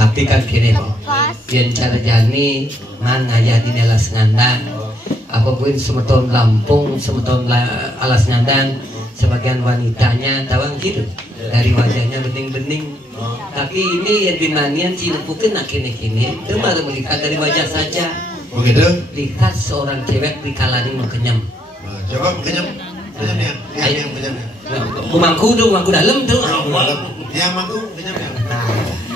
Tapi kan kini yang cara jani man ngayah di alas ngandang apapun semeton Lampung semeton alas ngandang sebagian wanitanya tawang gitu dari wajahnya bening-bening tapi ini yang dimanian cilepukin nak kini-kini itu baru melihat dari wajah saja begitu lihat seorang cewek di kalani mau kenyam coba kenyam yang kenyam mangku dong mangku dalam tuh yang mangku kenyam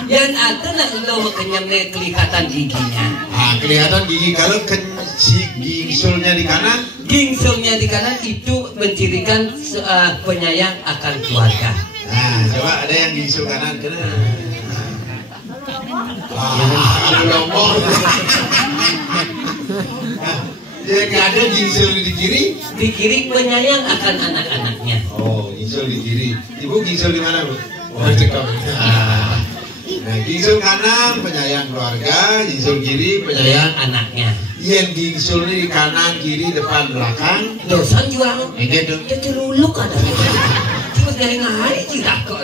yang ada nak lo kenyam kelihatan giginya kelihatan gigi kalau si gingsulnya di kanan itu mencirikan penyayang akan keluarga. Nah coba ada yang gingsul kanan lombok yang ada gingsul di kiri penyayang akan anak-anaknya. Oh gingsul di kiri ibu gingsul di mana bu? Nah, gingsul kanan penyayang keluarga, gingsul kiri penyayang anaknya. Yang gingsul di kanan, kiri, depan, belakang. Dosan jual. Gitu. Jadi luluk ada. Cuma dari ngari tidak kok.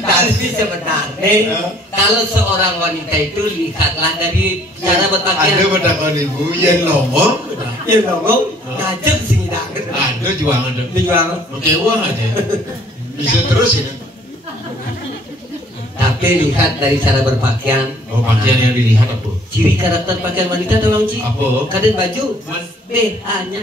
Tapi sebenarnya kalau seorang wanita itu lihatlah dari cara berpakaian. Ada bertakon ibu yang ngomong, ngajak sini dah. Ada jualan ada. Jualan. Pakai uang aja. Bisa terus ini. Tapi lihat dari cara berpakaian. Oh pakaian yang dilihat apa? Ciri karakter pakaian wanita tolong Ci. Apa? Kadang baju BH-nya.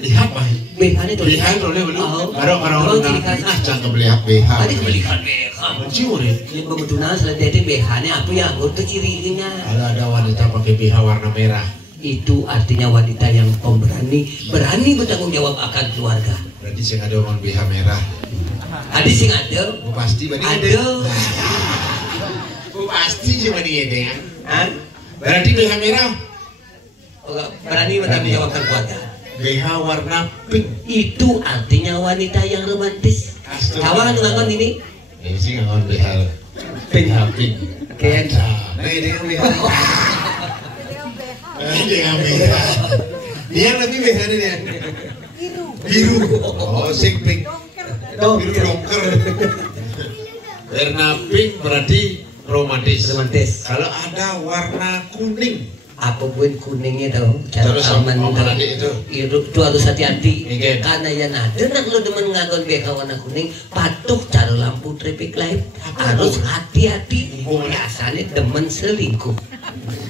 Lihat pak. BH-nya tuh. Lihat boleh belum? Karena cangkem lihat BH. Tadi melihat BH. Mencium nih. Yang kebetulan selanjutnya BH-nya apa ya? Itu cirinya. Kalau ada wanita pakai BH warna merah. Itu artinya wanita yang pemberani, berani bertanggung jawab akan keluarga. Berarti saya ada orang BH merah. Ada sih ada. Oh, pasti ada. Oh, pasti cuma dia deh. Berarti BH merah. Berani bertanggung jawab akan keluarga. BH warna pink. Itu artinya wanita yang romantis. Kawan nganggon ini? Ini sih nganggon BH pink. Pink. Keren. Nah ini kan BH. Dia lebih BH dia. Biru. Oh, sing pink. Biru dongker. Warna pink berarti romantis. Kalau ada warna kuning, apapun kuningnya dong, cara aman itu harus hati-hati. Karena yang ada nak lo demen ngagon BH warna kuning, patuh cara lampu traffic light harus hati-hati. Biasanya demen selingkuh.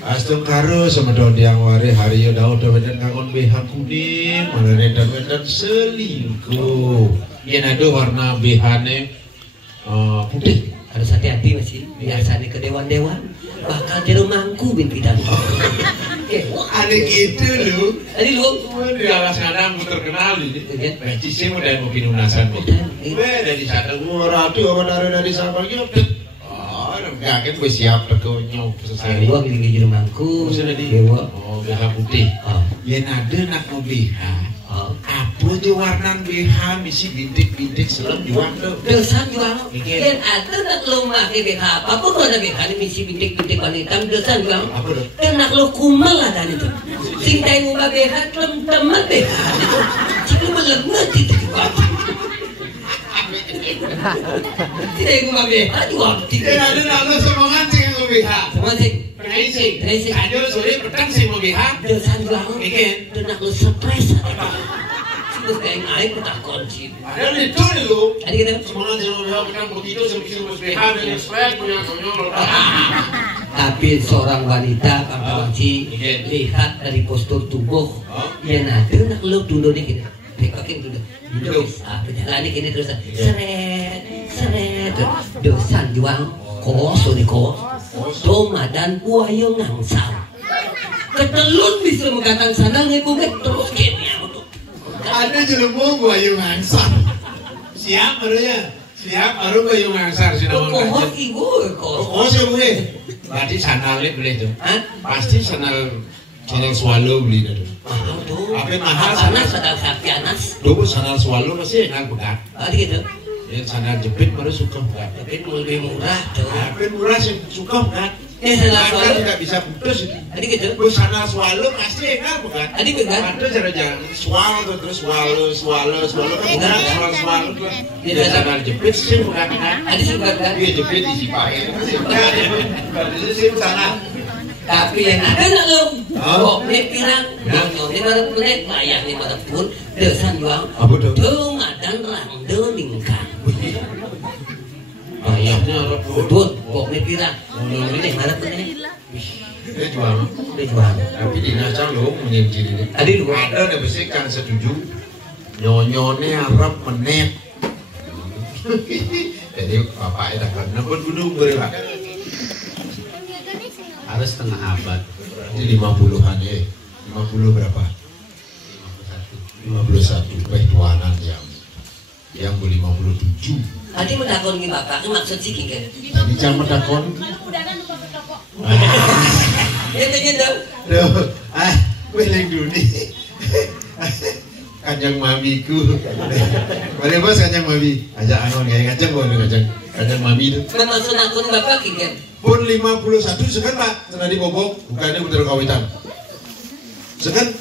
Astung karo sama daun yang wari hari ya daun wedan ngagon BH kuning, mana wedan selingkuh. Yang ada warna BH-nya putih. Harus hati-hati masih. Biasanya ke dewan-dewan bakal di rumahku bin kita. Ada gitu lu. Tadi lu di alas ngandang terkenal ini. Berarti sih mau dari mobil lunasan. Dari sana gua ratu apa dari sana gitu. Enggak kan gue siap terkonyol selesai. Gua pilih di rumahku. Dewa. Oh, BH putih. Yang ada nak mau BH. Apa tuh warna BH misi bintik-bintik serem juang tuh. Dosan juang. Yang ada nak lo pakai BH apa pun ada BH ini misi bintik-bintik warna hitam dosan juang. Apa tuh? Dan nak lo kumal ada itu. Sing tay ngubah BH teman BH. Cuma melemet itu juga. Tidak ngubah BH juang. Tidak ada nak semangat sih ngubah BH. Semangat. Tracing. Ada sore petang sih mau BH. Dosan juang. Dan nak lo stres. Terus kayak naik kita kunci. Padahal itu dulu. Tadi kita semangat sih mau BH petang begitu sebisa BH dan stres punya konyol. Tapi seorang wanita Kang Tawanci lihat dari postur tubuh yang ada nak lo dulu nih kita. Pekokin dulu. Duduk. Berjalan nih gini terus. Seret. Dosan juang. Kos ni kos. Doma dan buaya ngangsal. Ketelun bisa mengatakan sandal ngibungin terus gini. Ada jelemu buaya ngangsal. Siap baru ya. Siap baru buaya ngangsal sih nama. Kos ibu kos. Kos ya boleh. Berarti sandalnya boleh tuh. Pasti sandal swallow beli tuh. Mahal tuh. Apa mahal sandal kaki anas. Tuh sandal swallow masih enak bekat. Gitu. Yang sandal jepit baru suka bekat. Jepit lebih murah tuh. Lebih murah sih suka bekat. Maka tidak bisa putus. Adik gitu. Busana swallow pasti enggak bukan? Adik enggak? Ada jarang-jarang swallow terus swallow kan enggak swallow lah. Ini busana jepit sih bukan kan? Adik suka kan? Iya jepit disipain. Itu sih busana. Tapi yang ada nak lo, kok nek pirang, nyonya baru nek layak ni baru pun, desan bang, dong adan rando ningkang. Ayahnya orang Betul, kok nek pirang, nyonya nek baru pun nek. dia jual. Tapi di Nacang lo menyingkir ini. Adi lu Ada yang besikan setuju. Nyonyone Arab menet. Jadi bapaknya dah kan nepun gunung berapa? Harus setengah abad. Ini 50-an ya. 50 berapa? 51. Tuanan yang 57. Adi menakon ni bapak, maksud sih kan? Jadi jangan menakon. Dia tanya dah. Duh, weleng duni. Kanjeng mamiku. Boleh bos kanjeng mami. Ajak anon kayak kanjeng boleh kanjeng mami itu. Maksud nakon bapak kan? Pun 51 sekan Pak, tadi bobok, bukannya betul kawitan. Sekan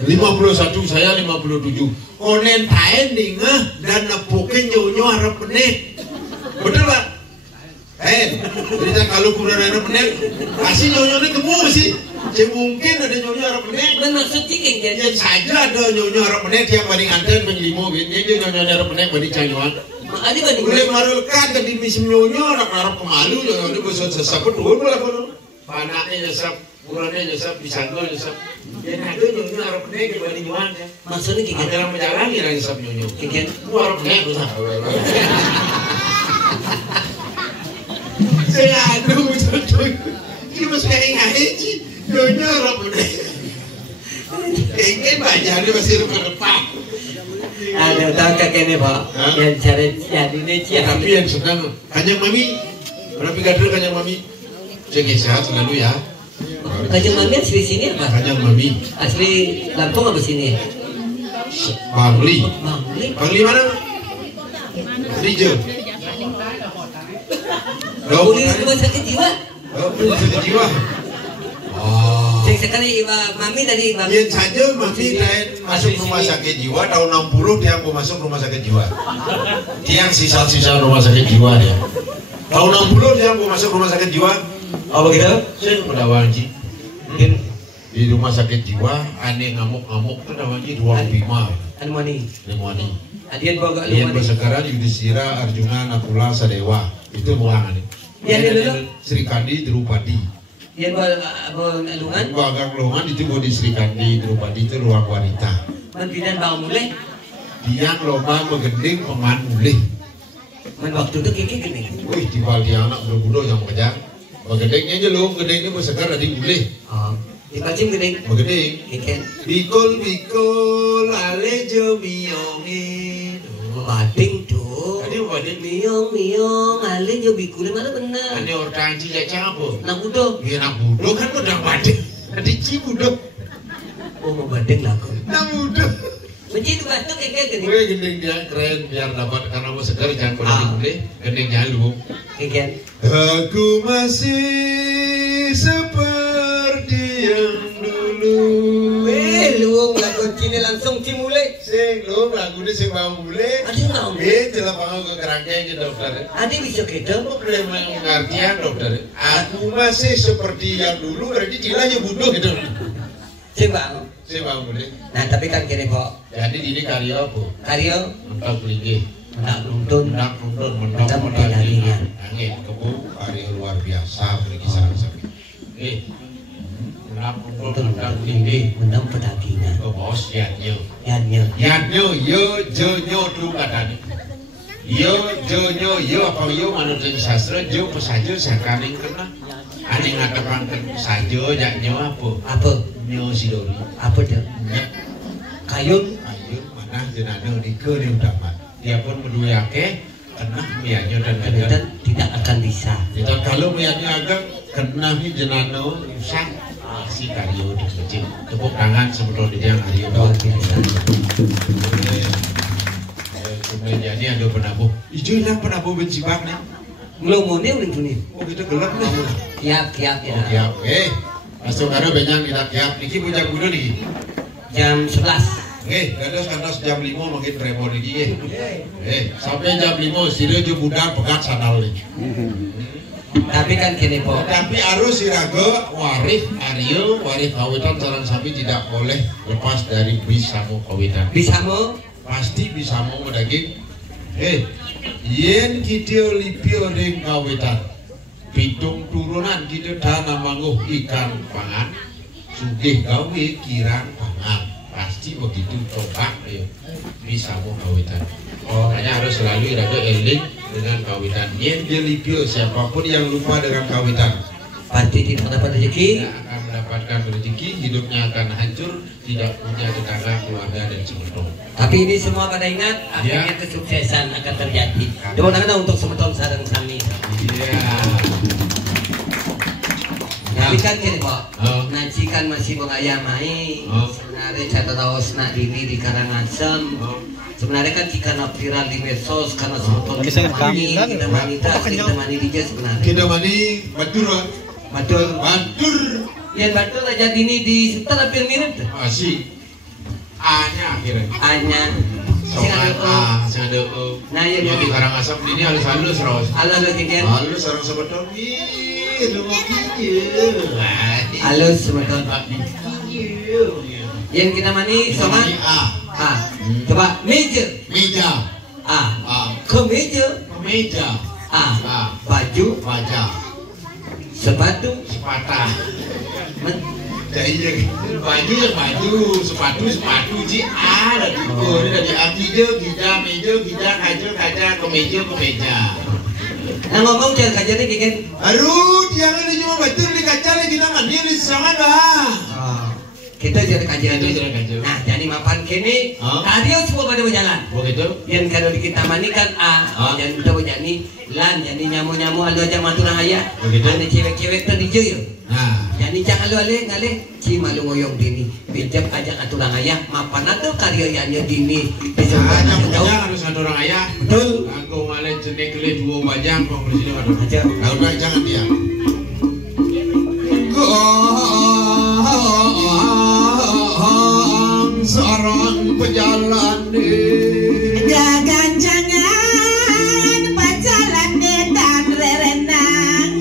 51, saya 57. Konen taen dingah dan nepukin nyonyo harap penek. Betul Pak? Jadi kalau kurang harap penek, kasih nyonyo ini gemuk sih. Mungkin ada nyonyo harap penek. Maksud sih kan? Ya saja ada nyonyo harap penek yang paling anten penjelimo. Ini dia nyonyo harap penek badi canyuan. Adi banding. Boleh marulkan tadi misim nyonyo harap pemalu nyonyo itu besok sesap betul lah kono. Panaknya nyesap, ukurannya nyesap, pisangnya nyesap. Ya ada nyonyo harap penek dibanding nyuan ya. Maksudnya gini. Ada yang menjalani lah nyesap nyonyo. Kikian. Itu harap penek tuh sah. Saya ada betul. Ini masih kayak ngaji. Nyonyo harap penek. Kayaknya bajanya masih depan. Ada tahu kakeknya Pak, yang cari jadi ni Tapi yang senang kanjeng mami, berapa gaduh kanjeng mami? Jaga sehat selalu ya. Kanjeng mami asli sini apa? Kanjeng mami, Asli Lampung apa sini? Bangli. Bangli. Bangli mana? Rijo. Boleh rumah sakit jiwa. Rumah sakit jiwa. Oh. Sekali mami tadi mami. Yang saja mami masuk rumah sakit jiwa tahun 60 dia mau masuk rumah sakit jiwa. Tiang sisa-sisa rumah sakit jiwa dia. Tahun 60 dia mau masuk rumah sakit jiwa. Oh begitu? Saya mendawangi. Mungkin di rumah sakit jiwa aneh ngamuk-ngamuk tuh dawangi ruang bima. Anu mani. Lemoni. Adian bawa gak Yang lumani. bersekarang Yudhistira, Arjuna, Nakula, Sadewa. Itu ruangan ini. Yang di dulu? Sri Kandi, Drupadi. Yang bawa alungan. Bagang ruangan itu di Sri Kandi, Drupadi itu ruang wanita. Mandidan bang mulai. Tiang lomba menggending peman mulih. Man waktu itu kiki gini. Wih, tiba dia anak budak-budak yang mengejar. Menggendingnya aja loh, menggendingnya bersekar tadi mulih. Oh, di pacim gini. Menggending. Ikan. Bikul alejo miyongin. Bading tuh. Tadi bading Miong, alin jo bikule mana benar. Ini orang cilik campur. Nak udah. Iya nak budok kan udah bading. Tadi cibudok. Oh mau bading lah kau. Nak budok. Mencit batu kayak gini. Gue gending dia keren biar dapat karena mau segar jangan pernah dimulai. Gending jalu. Kayak. Aku masih seperti yang dulu. Lu lagu kini langsung dimulai. Sing lu lagu ini sing mau mulai. Ada mau. Jelas mau ke kerangkanya dokter. Ada bisa kita. Problem pengertian dokter. Aku masih seperti yang dulu berarti cilanya bunuh gitu. Coba. Sing mau mulai. Nah tapi kan kini kok. Jadi ini karya apa? Karyo. Mentok linggih. Tak nuntun. Mentok Pendampingan. Angin kebu karya luar biasa beri kisah-kisah. Mentok linggih. Menang pendampingan. Ke bos yatnya. Yanyo. Yo jonyo tuh katanya. Yo jonyo yo apa yo manut sastra yo pesajo sakaning kena. Ane ngatepanken sajo yaknyo apa? Apa? Nyo sidori. Apa tuh? Kayun. Ayo manah jenano dike di udaman. Dia pun menduake kena mianyo dan Dan tidak akan bisa. kita kalau mianyo agak kena nih jenano usah si karyo di kecil. Tepuk tangan sebelum dia yang hari Luar biasa. Jadi ada penabuh. Ijo hilang penabuh benci bang nih. Belum mau nih udah Oh kita gelap nih. Kiap ya. Oh, kiap. Masuk karo benyang kita kiap. Niki bujang kudu niki. Jam 11. Gandos jam 5 mungkin premo niki. Sampai jam 5 sire jo budak pegat sandal niki. Tapi kan kini po. Tapi harus siraga waris Aryo, waris kawitan sareng sami tidak boleh lepas dari bisamo kawitan. Bisamo pasti bisamo daging. Yen kita lipio ring kawitan. Pitung turunan kita dana mangguh ikan pangan. Sugih gawe kirang pangan. Pasti begitu topak ya bisa mau kawitan. Makanya harus selalu raga eling dengan kawitan. Yen dia lipio siapapun yang lupa dengan kawitan pasti tidak mendapat rezeki. Tidak akan mendapatkan rezeki, hidupnya akan hancur, tidak punya tetangga, keluarga dan semeton. Tapi ini semua pada ingat akhirnya kesuksesan akan terjadi. Tepuk tangan untuk semeton sareng sami. Iya. Tapi kan gini Pak, Naji kan masih mengayamai. Sebenarnya catataos nak dini di Karangasem. Sebenarnya kan jika viral di medsos karena semeton kita mani dia sebenarnya. Kita mani batur. Yang batur aja dini di setelah hampir mirip tuh. Masih. A-nya akhirnya. A-nya. Sing ada Nah ya di Karangasem ini halus ros. Halus gini. Halus sareng semeton. Halus semeton. Yang kita mani sama A. Coba meja. A. Kemeja. A. Baju. Sepatu. Baju, sepatu ji A dari meja, kemeja. Nah ngomong jangan kajarnya gini. Aduh, jangan cuma batur di kaca lagi kita di sama dah. Kita jadi kajian itu. Nah, jadi mapan kini karyo semua pada berjalan. Begitu. Yang kalau di kita mani kan jadi udah berjani lan jadi nyamu alu aja maturang ayah. Ada cewek-cewek tadi yo. Nah, jadi jangan lu ale ci malu ngoyong dini. Bijak aja aturang ayah mapan atau karyo yanyo dini. Bisa harus aturang ayah. Betul. Aku ngale jenek le dua bajang konklusi dengan aja. Udah jangan dia. Seorang pejalan jangan pejalan di dan renang.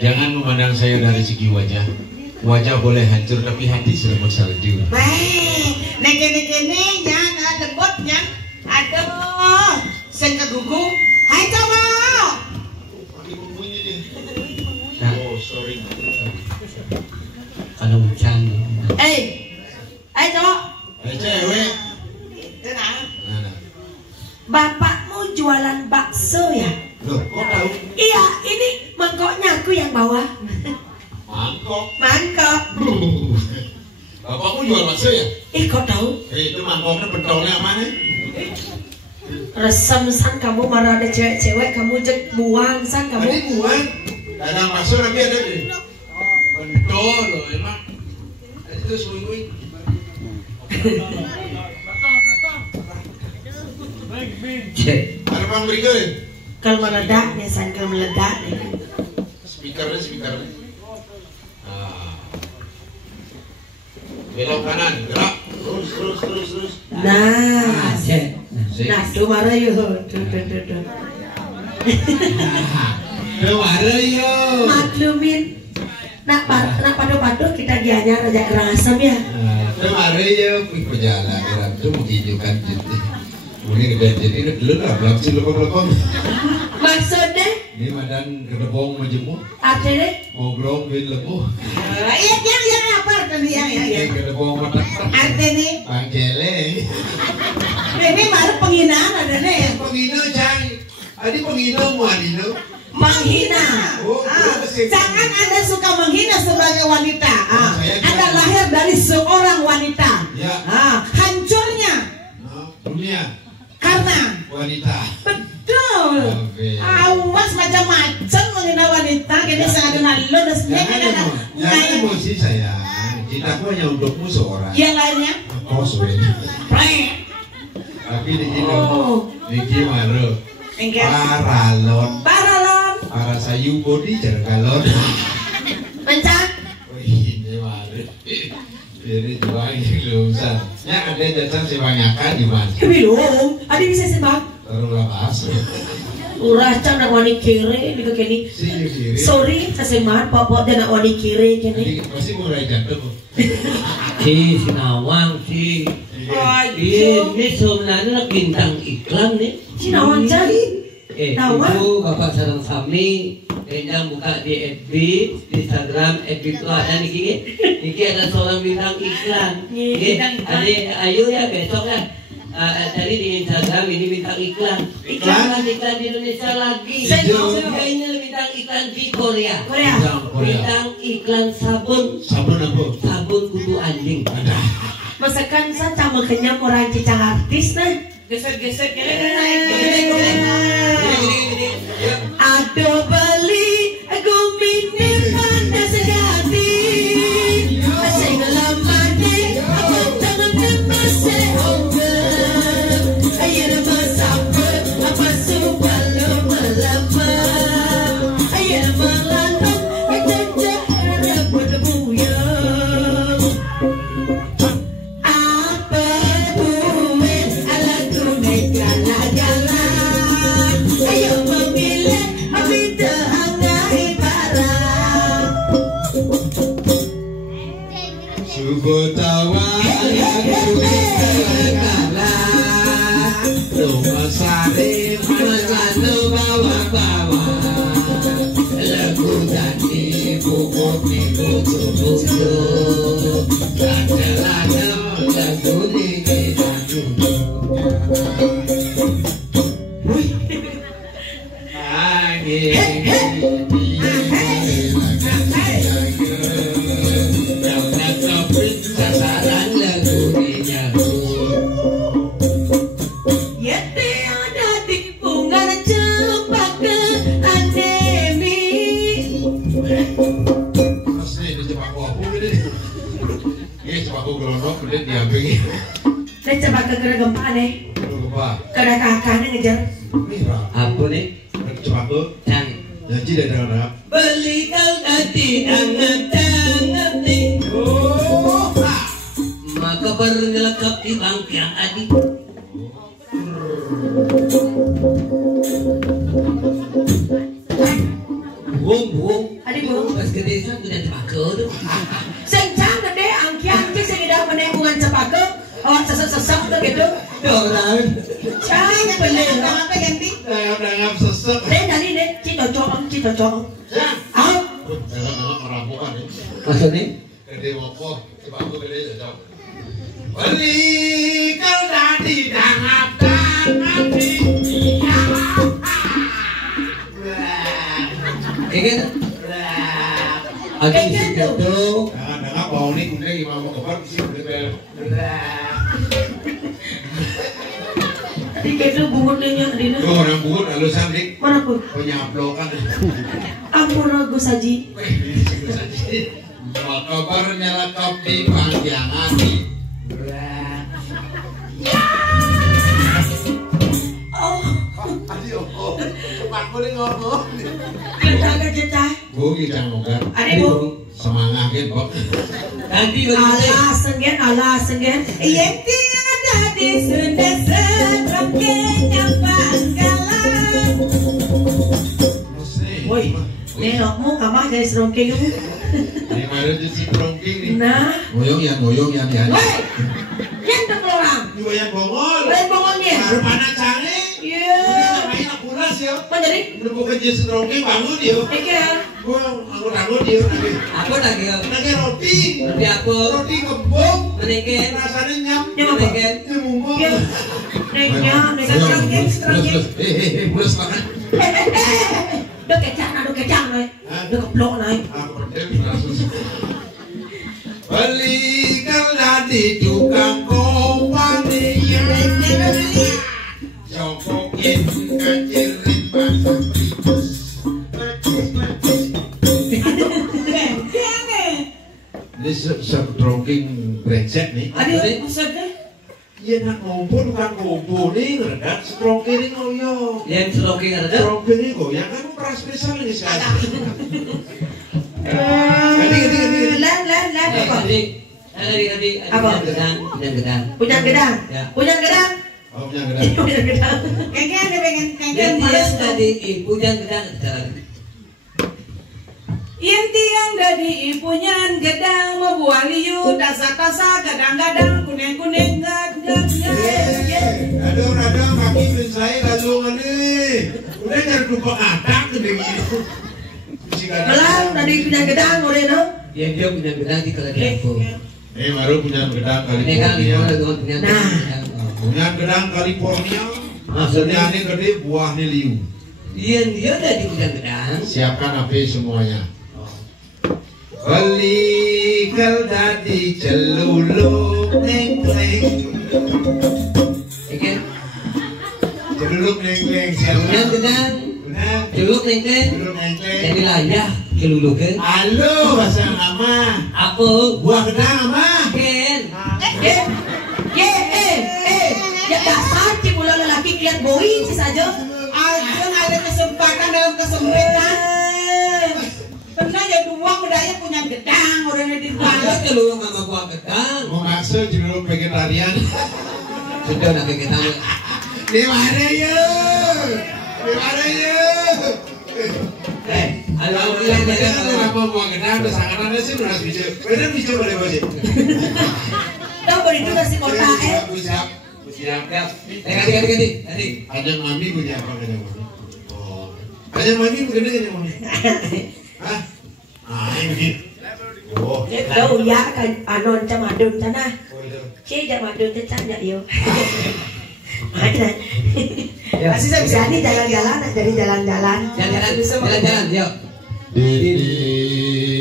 Jangan memandang saya dari segi wajah. Wajah boleh hancur tapi hati selamat salju. Baik, nekene jangan lembutnya. Aduh, sing kegugu. Hai cowok. Oh, sorry. Kalau hujan. Hai cowok. Cewek. Tenang. Bapakmu jualan bakso ya? Loh, kok tahu? Iya, ini mangkoknya aku yang bawa. Mangkok. Bapakmu jual bakso ya? Kok tahu? Itu mangkoknya pentolnya mana? Resem san kamu marah ada cewek-cewek kamu jek buang san kamu. Tadi buang. Dagang bakso tapi ada deh. Pentol loh emang. Itu swing-swing. Ada bang berikut. Kalau meledak nih san kalau meledak nih. Speakernya. Belok kanan, gerak. Terus. Nah, tuh marah yuk. Tuh. Marah yuk. Maklumin. Nak padu-padu kita gianya Raja Karangasem ya. Tuh marah yuk. Perjalanan itu begitu kan jadi. Ini gede jadi dulu lah, belum sih lekong. Maksudnya? Ini madan kedebong majemuk. Artinya? Ngobrol bin lebuh. Iya yang apa tadi yang. Kedebong madan. Artinya? Pangkeleng. Ini baru penghinaan ada nih. Penghina cang. Adi penghina mu adino. menghina. Jangan Anda suka menghina sebagai wanita. Anda lahir dari seorang wanita. Hancurnya dunia karena wanita. betul. Awas macam-macam menghina wanita. Kini sangat lulusnya Jangan emosi saya. Cintaku hanya untukmu seorang. Yang lainnya Koswen. Tapi di sini Niki Maru Paralon para sayu bodi jargalon Mencak. ini Maru jadi jual lulusan ya ada jasa sebanyakan di mana Belum. Ada bisa sembang. terus bahas Urah cang nak wani kiri di kini. kiri Sorry, saseman papa dia nak wani kiri kini. pasti mulai jantung Si Sinawang si ini sebenarnya bintang iklan nih. Sinawang cari. Nawang? Itu Bapak Sarang Sami yang buka di FB, di Instagram, FB itu ada Niki ada seorang bintang iklan. Adik ayo ya besok ya. Tadi di Instagram ini bintang iklan. Iklan di Indonesia lagi. Saya ini bintang iklan di Korea. Bintang iklan sabun. sabun apa Sabun kudu anjing. Masakan saya sama kenyang orang cicang artis nah. geser-geser Aduh beli aku minum pada sejati. Saya ngelamane aku tangan masih onger. Ayo nama sabar apa subah lama. Ayo nama lanang kita harap berdebuyang. Apa duit ala tunai gala-gala. Ayo memilih abida hangai barang. subuh tawa kala rumah sari makan bawa lagu tadi buku buku lagu ini sasaran lagu ini Yete ada di bunga cempaka anemi. Asli di Jepang aku ini. Ini Jepang aku gelondok kemudian diambil. Dan cempaka kena gempa nih. Lupa. Kena kakaknya ngejar. Mira. Apa nih? Jepang aku Cang. janji dari harap. Beli kau tadi anget nih. Maka bernyelekap di bangkian adik. Buang. Adik bu. Pas gede kan udah tebakau tuh. Sencang gede angki saya tidak menembungan cempaka. Awak sesek tuh gitu. Orang. Cang beli. apa ganti Dangap sesek. Deh tadi deh cito-cong. Ah, Dangap orang bukan ya. Maksudnya? Gede mopo, Jepang aku gede jauh. Beli kau tadi dangap di. Kayak Aku gitu. Dangap bau nih kuning imam mau kebar sih udah. tadi gitu bungunnya Dina. Gua orang buat halusan dik. Mana pun? Penyaplokan. Ampun ragu saji. Mau kabar nyelakap di panjang hati. Oh, Aduh, cepat boleh ngomong. kita cecah. Bu kita ngomong. Adik bu. Semangat gitu. Nanti Alah senggen. Yenti ada di Sunda serongkenya Bangkalan. Woi, nengokmu kamar dari serongkeng kamu. Ini mana di si trongking nih. Nah, Ngoyong ya. woi, yang terkeluarang. Juga yang bongol. Lain bongolnya. Baru mana canggih. Iya. Main akuras ya. Menjadi. Udah bukan jenis trongking bangun dia. Ikan. Gua anggur dia. Apa lagi? Lagi roti. Roti apa? Roti gembung. Meneken. Rasanya nyam. Meneken. Nyamung. Iya. Nengnya, serongkeng. Mulus makan. Dok kece kecang naik. Udah keblok naik. Beli kalau di tukang kompani copokin kecirin pasang ribus. Ini stroking brengsek nih. Aduh, maksudnya? Iya nak ngumpul bukan ngumpul nih ngeredak stroking ini ngoyo. Yang stroking ngeredak? Stroking ini goyang kan peras besar ini sekarang. Ganti. Apa? Gedang. Punya gedang. Oh punya gedang. Kayaknya ada pengen Yang tiang tadi punya gedang. yang tiang dari ibunya gedang membuat liu tasa-tasa gadang-gadang kuning-kuning gadang. Aduh kaki saya lalu nih. Udah nyari lupa atak gede gitu. Belang tadi punya gedang udah no. Yang dia punya gedang di Kalimantan. Baru punya gedang Ini kan California. punya Punya gedang California. Maksudnya ini gede buahnya liu. dia tadi punya gedang. Siapkan HP semuanya. Beli kel dadi celuluk neng-neng. Oke. Celuluk neng-neng Punya siapa? gedang. Benar. Celuk nengken. Celuluk neng-neng. Jadi layah kelulukan. Halo, bahasa nama. Apa? Buah gedang ama. Ken. Ya dasar cipulan lelaki lihat boi sih saja. Aja ada kesempatan dalam kesempitan. Pernah ya dua budaya punya gedang orangnya di Ada bawah. celuk mama gua gedang. Mau ngasih celuluk vegetarian. Sudah nak kita. Di mana ya? Di mana ya? Alhamdulillah Bener kenapa buah gedang udah sangat ada sih udah bisa. Bener bisa boleh boleh. Tahu beri itu nasi kota Siap. Ganti. Ada mami punya apa ada mami? Oh. Ada mami punya ada mami. Hah? Ini. Oh. Tahu ya kan anon camadun sana. Cie camadun tanya yo. Ada. Masih saya bisa nih jalan-jalan, jadi jalan-jalan. Jalan-jalan, yuk.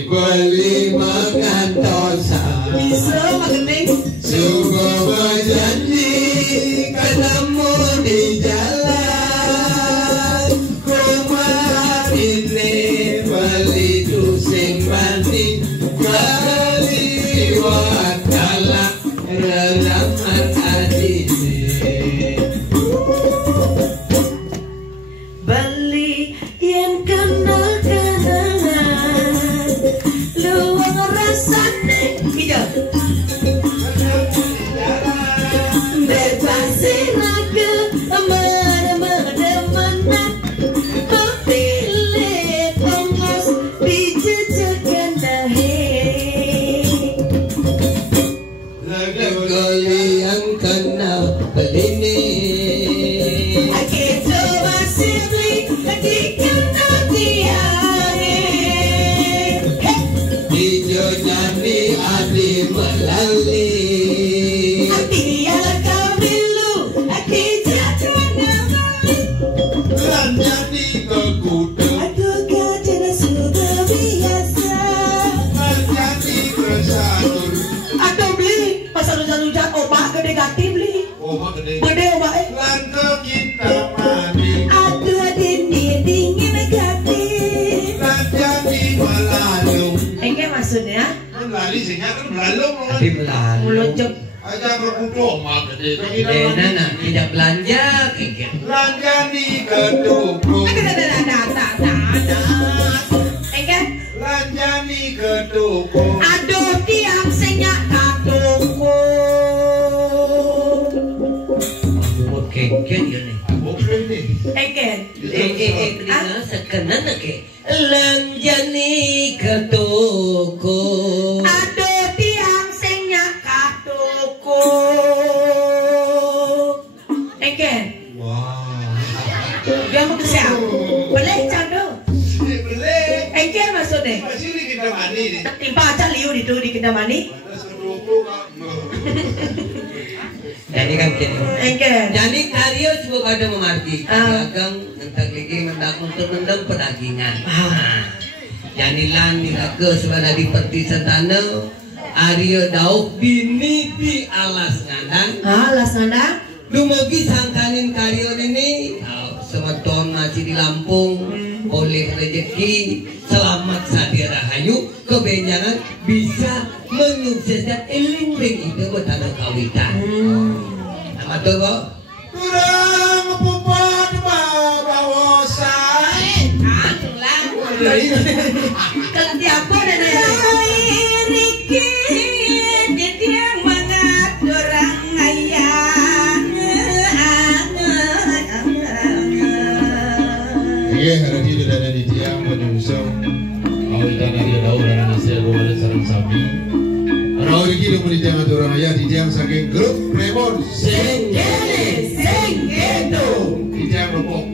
Beli makan tosa. Bisa magening. Sungguh berjanji ketemu di jalan. Kemarin beli tusing banding kali wakala relaman adine. Beli yang kenal-kenalan, luang rasane hijau. Berbasih lagu mana-mana pilih ongkos dijejekan dahi. Lagu yang kenal ini. Kita masih beli dikenal tiare. Hijau nyanyi adi melali. Nyanyi ke kuda. Nyanyi ke sanur. Aduh beli pasal hujan-hujan obat gede ganti beli. Oma gede. Gede obat Lan ke kita mandi. aduh dingin ganti. Lan jadi melalung. Engke maksudnya Melali sehingga kan melalung. Tapi melalui. meluncur. Aja ke kuda oma gede. Nana tidak belanja, kengkeng. Lan jadi ke toko. Engke Lan jadi ke toko. aduh tiang senyak katoko. Mau kengkeng ya nih. Oke nih. Engke Kelina sekenan ke. Lanjani ke toko. aduh tiang senyak katoko. Engke Wah. dia mau kesiap. Boleh cando. Beli. Engke maksudnya Masih di kita mandi nih. timpa aja liu di Kintamani. Ada serupu kok. Jadi kan gini. Engke Jadi Karyo juga kada memarti. Dagang entak lagi mendak untuk mendem pedagingan. Janilan nilake sebenarnya di perti sentana Arya Dauk dini di alas ngandang. Alas ngandang. Dumugi sangkanin karyon ini semeton masih di Lampung oleh rezeki selamat sadir rahayu kebenjangan bisa menyukseskan eling-eling itu betana kawitan. Nama tuh kok kurang pupat bawasan Kalau tiapa dan Riki dia mengatur orang ayah. iya hari ini dan di tiang menyusung kawitan Arya Dauk dan Anasya Gowala sareng sami Rau iki lu di tiang orang ayah di tiang saking grup Premon Senggene, senggedo. di tiang lepok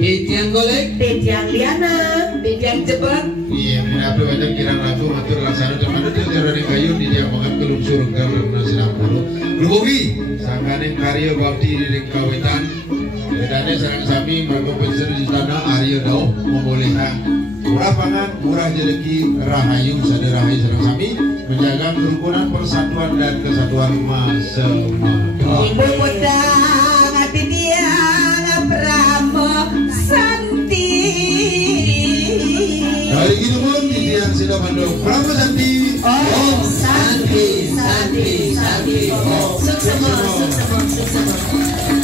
di tiang golek Bejang liana, bejang cepet. iya menapa banyak kirang langsung atur laksana dan mana tuh dari kayu di tiang makan kelum surung karena nasinam puluh lubugi sangkaning karya bakti di kawitan bedane sareng sami berkompensasi di tanah Arya Dauk membolehkan murah pangan, murah rezeki, rahayu sadar rahayu sareng sami menjaga kerukunan persatuan dan kesatuan masyarakat. Ibu pedang hati dia Brahmo Santi. Dari itu pun di tiang sudah mandok Brahmo Santi. Om Santi, Santi, Santi. Suksema, suksema, suksema.